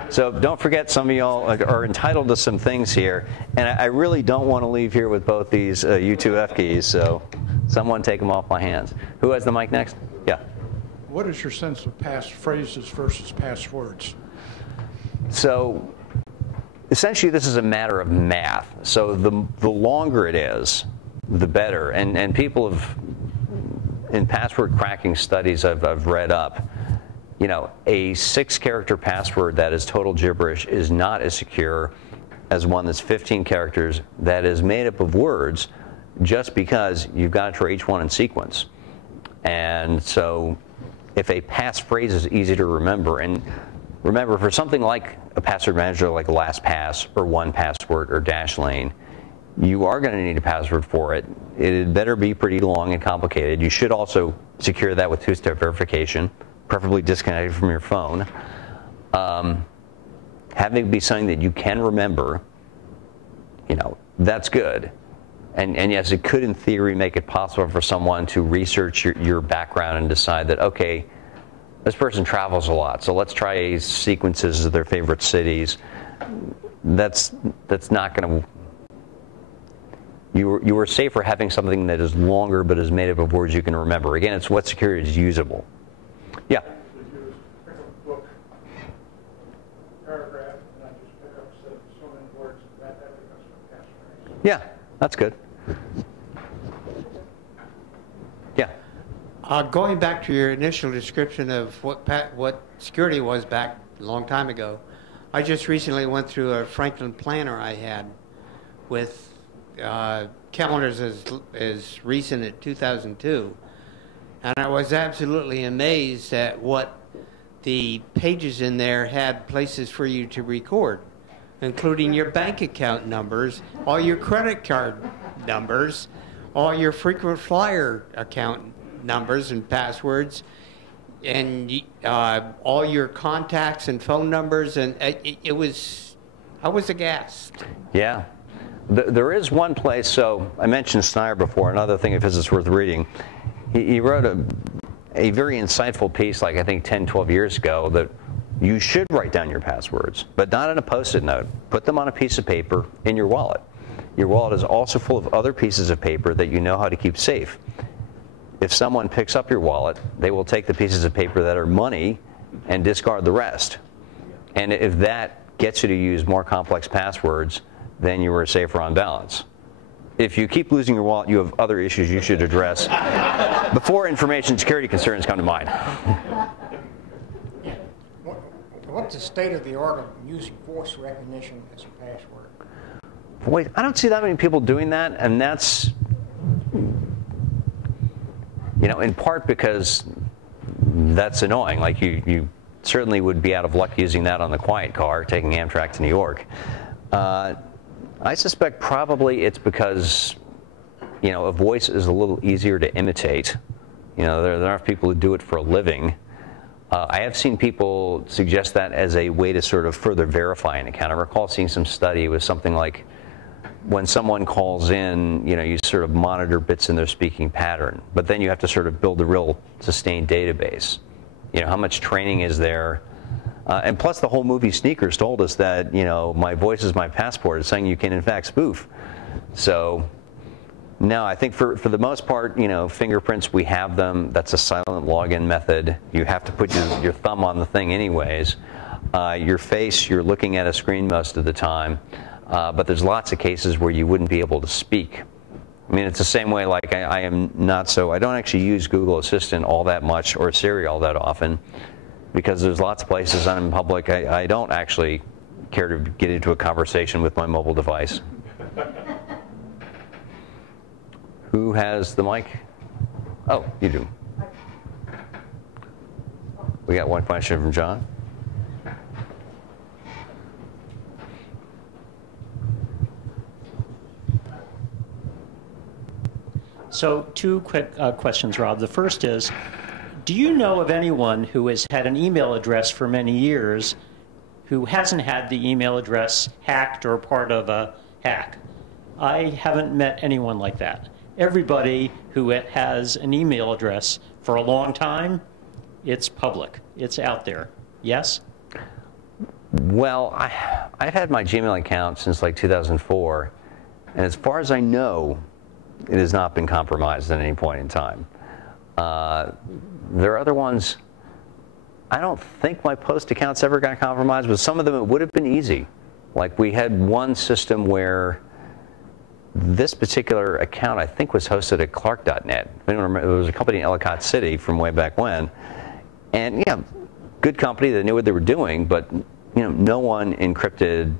So don't forget, some of y'all are entitled to some things here. And I really don't want to leave here with both these U2F keys. So someone take them off my hands. Who has the mic next? Yeah. What is your sense of passphrases versus passwords? So essentially, this is a matter of math. So the longer it is, the better. And people have, in password cracking studies I've read up, you know, a 6-character password that is total gibberish is not as secure as one that's 15 characters that is made up of words, just because you've got to try each one in sequence. And so if a passphrase is easy to remember, and remember, for something like a password manager like LastPass or 1Password or Dashlane, you are going to need a password for it. It better be pretty long and complicated. You should also secure that with two-step verification, preferably disconnected from your phone. Having it be something that you can remember, you know, that's good. And yes, it could, in theory, make it possible for someone to research your background and decide that, okay, this person travels a lot, so let's try sequences of their favorite cities. That's not going to... You are safer having something that is longer but is made up of words you can remember. Again, it's what security is usable. Yeah? Yeah, that's good. Yeah. Going back to your initial description of what security was back a long time ago, I just recently went through a Franklin planner I had with calendars as recent as 2002, and I was absolutely amazed at what the pages in there had places for you to record, including your bank account numbers, all your credit card numbers, all your frequent flyer account numbers and passwords, and all your contacts and phone numbers, and I was aghast. Yeah. There is one place, so I mentioned Snyder before, another thing of his that's worth reading. He wrote a very insightful piece, like I think 10, 12 years ago, that you should write down your passwords, but not on a Post-it note. Put them on a piece of paper in your wallet. Your wallet is also full of other pieces of paper that you know how to keep safe. If someone picks up your wallet, they will take the pieces of paper that are money and discard the rest. And if that gets you to use more complex passwords, then you are safer on balance. If you keep losing your wallet, you have other issues you should address before information security concerns come to mind. What's the state of the art of using voice recognition as a password? Boy, I don't see that many people doing that, and that's, you know, in part because that's annoying. Like you certainly would be out of luck using that on the quiet car, taking Amtrak to New York. I suspect probably it's because, you know, a voice is a little easier to imitate. You know, there are people who do it for a living. I have seen people suggest that as a way to sort of further verify an account. I recall seeing some study with something like when someone calls in, you know, you sort of monitor bits in their speaking pattern, but then you have to sort of build a real sustained database. You know, how much training is there? And plus the whole movie Sneakers told us that, you know, my voice is my passport. It's saying you can in fact spoof. So no, I think for the most part, you know, fingerprints, we have them. That's a silent login method. You have to put your thumb on the thing anyways. Your face, you're looking at a screen most of the time. But there's lots of cases where you wouldn't be able to speak. I mean, it's the same way, like I don't actually use Google Assistant all that much or Siri all that often, because there's lots of places I'm in public I don't actually care to get into a conversation with my mobile device. Who has the mic? Oh, you do. We got one question from John. So 2 quick questions, Rob. The first is, do you know of anyone who has had an email address for many years who hasn't had the email address hacked or part of a hack? I haven't met anyone like that. Everybody who has an email address for a long time, it's public. It's out there. Yes? Well, I've had my Gmail account since like 2004, and as far as I know, it has not been compromised at any point in time. There are other ones. I don't think my Post accounts ever got compromised, but some of them it would have been easy. Like we had one system where this particular account, I think, was hosted at Clark.net. It was a company in Ellicott City from way back when. And yeah, good company, they knew what they were doing, but you know, no one encrypted,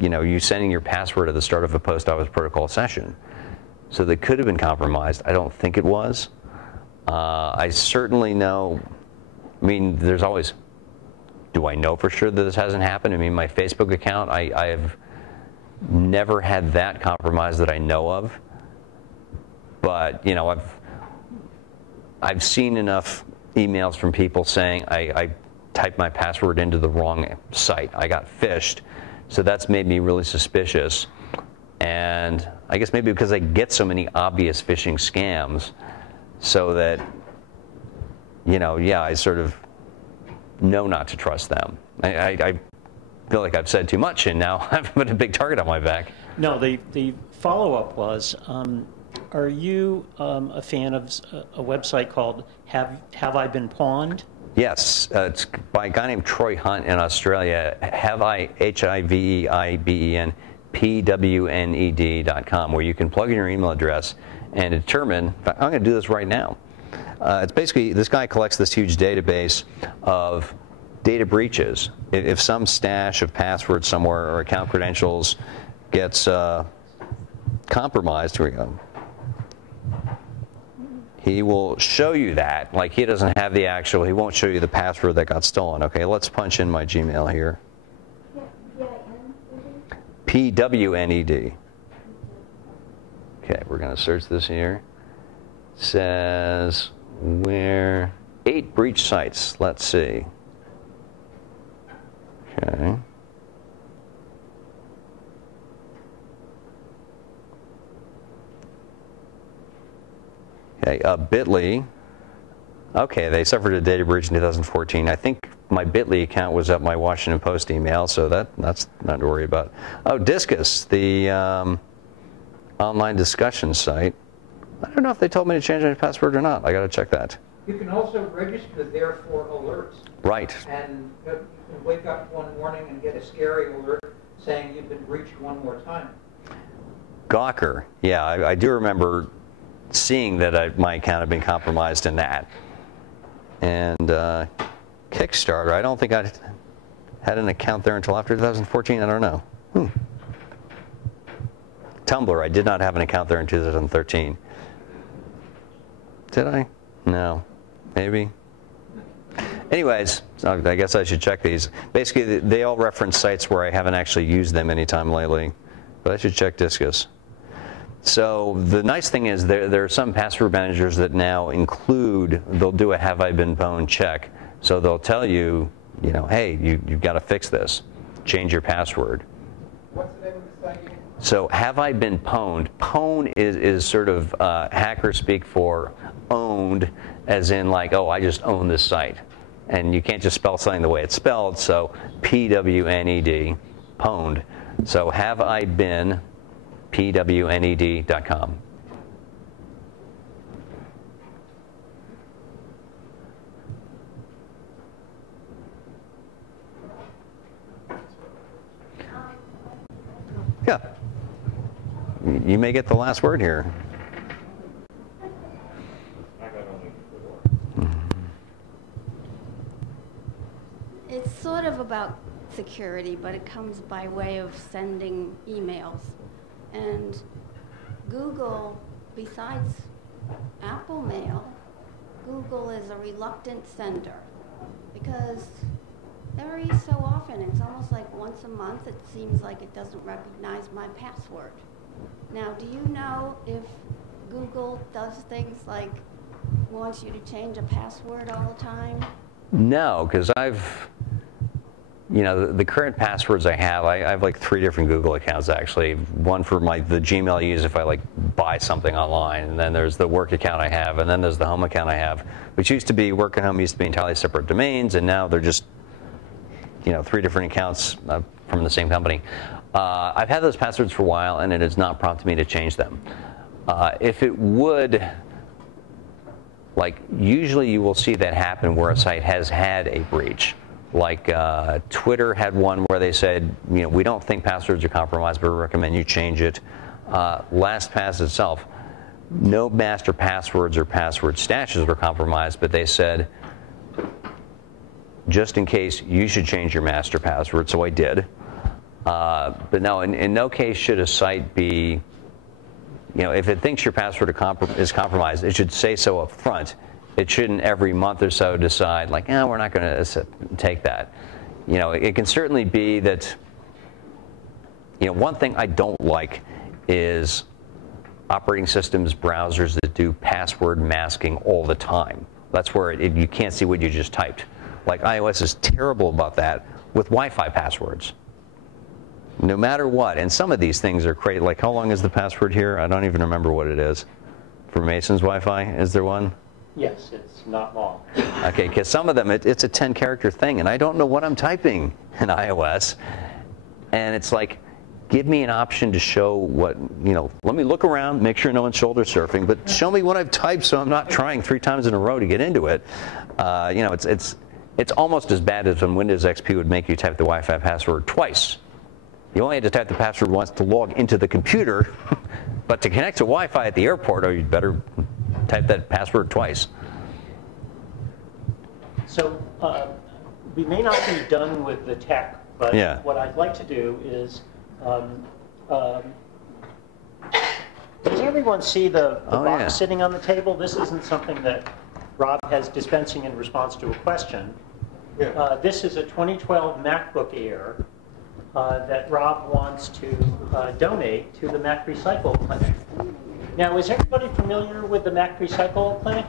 you know, you sending your password at the start of a post office protocol session. So they could have been compromised. I don't think it was. I certainly know, I mean, there's always, do I know for sure that this hasn't happened? I mean, my Facebook account, I have never had that compromised that I know of. But, you know, I've seen enough emails from people saying I typed my password into the wrong site. I got phished. So that's made me really suspicious. And I guess maybe because I get so many obvious phishing scams, so that, you know, yeah, I sort of know not to trust them. I feel like I've said too much, and now I've put a big target on my back. No, the follow-up was, are you a fan of a website called Have I Been Pawned? Yes, it's by a guy named Troy Hunt in Australia. HiveIBEN pwned.com, where you can plug in your email address and determine, I'm going to do this right now. It's basically, this guy collects this huge database of data breaches. If some stash of passwords somewhere or account credentials gets compromised, here we go. He will show you that, like he doesn't have the actual, he won't show you the password that got stolen. Okay, let's punch in my Gmail here. PWNED. Okay, we're going to search this here. It says where 8 breach sites. Let's see. Okay. Okay, Bitly. Okay, they suffered a data breach in 2014. I think my Bitly account was at my Washington Post email, so that's not to worry about. Oh, Discus, the online discussion site. I don't know if they told me to change my password or not. I got to check that. You can also register there for alerts. Right. And you can wake up one morning and get a scary alert saying you've been breached one more time. Gawker. Yeah, I do remember seeing that my account had been compromised in that. And Kickstarter, I don't think I had an account there until after 2014. I don't know. Tumblr, I did not have an account there in 2013. Did I? No. Maybe. Anyways, so I guess I should check these. Basically, they all reference sites where I haven't actually used them anytime lately, but I should check Discus. So the nice thing is there are some password managers that now include, they'll do a have I been pwned check. So they'll tell you, you know, hey, you've got to fix this. Change your password. What's the name of the site again? So have I been pwned? Pwn is sort of hacker speak for owned, as in like, oh, I just own this site. And you can't just spell something the way it's spelled, so P-W-N-E-D, pwned. So have I been, pwned.com. Yeah. You may get the last word here. It's sort of about security, but it comes by way of sending emails. And Google, besides Apple Mail, Google is a reluctant sender because every so often, it's almost like once a month, it seems like it doesn't recognize my password. Now, do you know if Google does things like wants you to change a password all the time? No, because you know, the current passwords I have like 3 different Google accounts actually. One for the Gmail I use if I like buy something online, and then there's the work account I have, and then there's the home account I have, which used to be work and home used to be entirely separate domains, and now they're just, you know, 3 different accounts from the same company. I've had those passwords for a while, and it has not prompted me to change them. If it would, like, usually you will see that happen where a site has had a breach. Like Twitter had one where they said, you know, we don't think passwords are compromised, but we recommend you change it. LastPass itself, no master passwords or password stashes were compromised, but they said, just in case, you should change your master password, so I did. But no, in no case should a site be, you know, if it thinks your password is compromised, it should say so up front. It shouldn't every month or so decide, like, we're not going to take that. You know, it can certainly be that, you know, one thing I don't like is operating systems, browsers that do password masking all the time. That's where you can't see what you just typed. Like iOS is terrible about that with Wi-Fi passwords. No matter what, and some of these things are crazy. Like, how long is the password here? I don't even remember what it is. For Mason's Wi-Fi, is there one? Yes, it's not long. Okay, because some of them, it's a 10-character thing, and I don't know what I'm typing in iOS. And it's like, give me an option to show what, you know, let me look around, make sure no one's shoulder surfing, but show me what I've typed so I'm not trying 3 times in a row to get into it. You know, it's almost as bad as when Windows XP would make you type the Wi-Fi password twice. You only had to type the password once to log into the computer, but to connect to Wi-Fi at the airport, oh, you'd better type that password twice. So we may not be done with the tech, but yeah. What I'd like to do is, does everyone see the box sitting on the table? This isn't something that Rob has dispensing in response to a question. Yeah. This is a 2012 MacBook Air that Rob wants to donate to the Mac Recycle Clinic. Now, is everybody familiar with the Mac Recycle Clinic?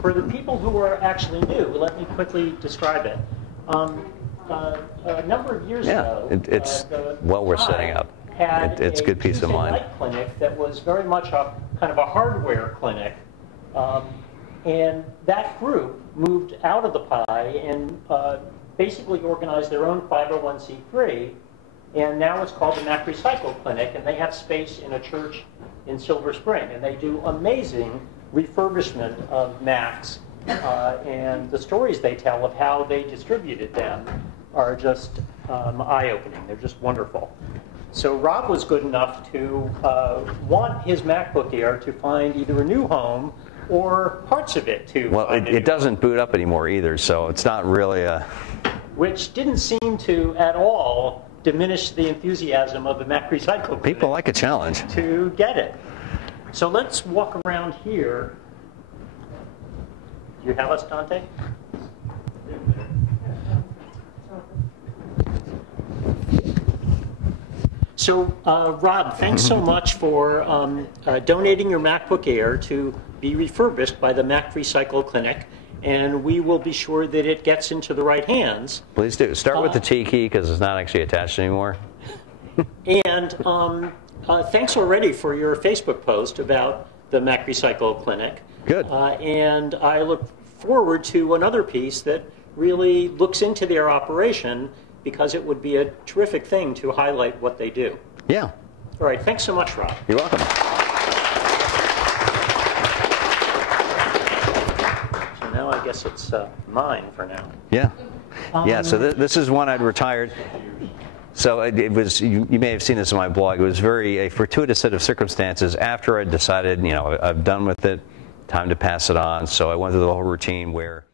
For the people who are actually new, let me quickly describe it. A number of years ago, it's well worth setting up. It's a good peace of mind. Light clinic that was very much a kind of a hardware clinic, and that group moved out of the pie and basically organized their own 501c3, and now it's called the Mac Recycle Clinic, and they have space in a church in Silver Spring, and they do amazing refurbishment of Macs, and the stories they tell of how they distributed them are just eye-opening. They're just wonderful. So Rob was good enough to want his MacBook Air to find either a new home or parts of it to. Well, it doesn't boot up anymore either, so it's not really a. Which didn't seem to at all diminish the enthusiasm of the Mac Recycle. People like a challenge. To get it. So let's walk around here. You have us, Dante? So, Rob, thanks so much for donating your MacBook Air to be refurbished by the Mac Recycle Clinic, and we will be sure that it gets into the right hands. Please do. Start with the T key because it's not actually attached anymore. And thanks already for your Facebook post about the Mac Recycle Clinic. Good. And I look forward to another piece that really looks into their operation, because it would be a terrific thing to highlight what they do. Yeah. All right. Thanks so much, Rob. You're welcome. So now I guess it's mine for now. Yeah. Yeah, so this is one I'd retired. So it was, you may have seen this in my blog, it was a fortuitous set of circumstances after I decided, you know, I'm done with it, time to pass it on. So I went through the whole routine where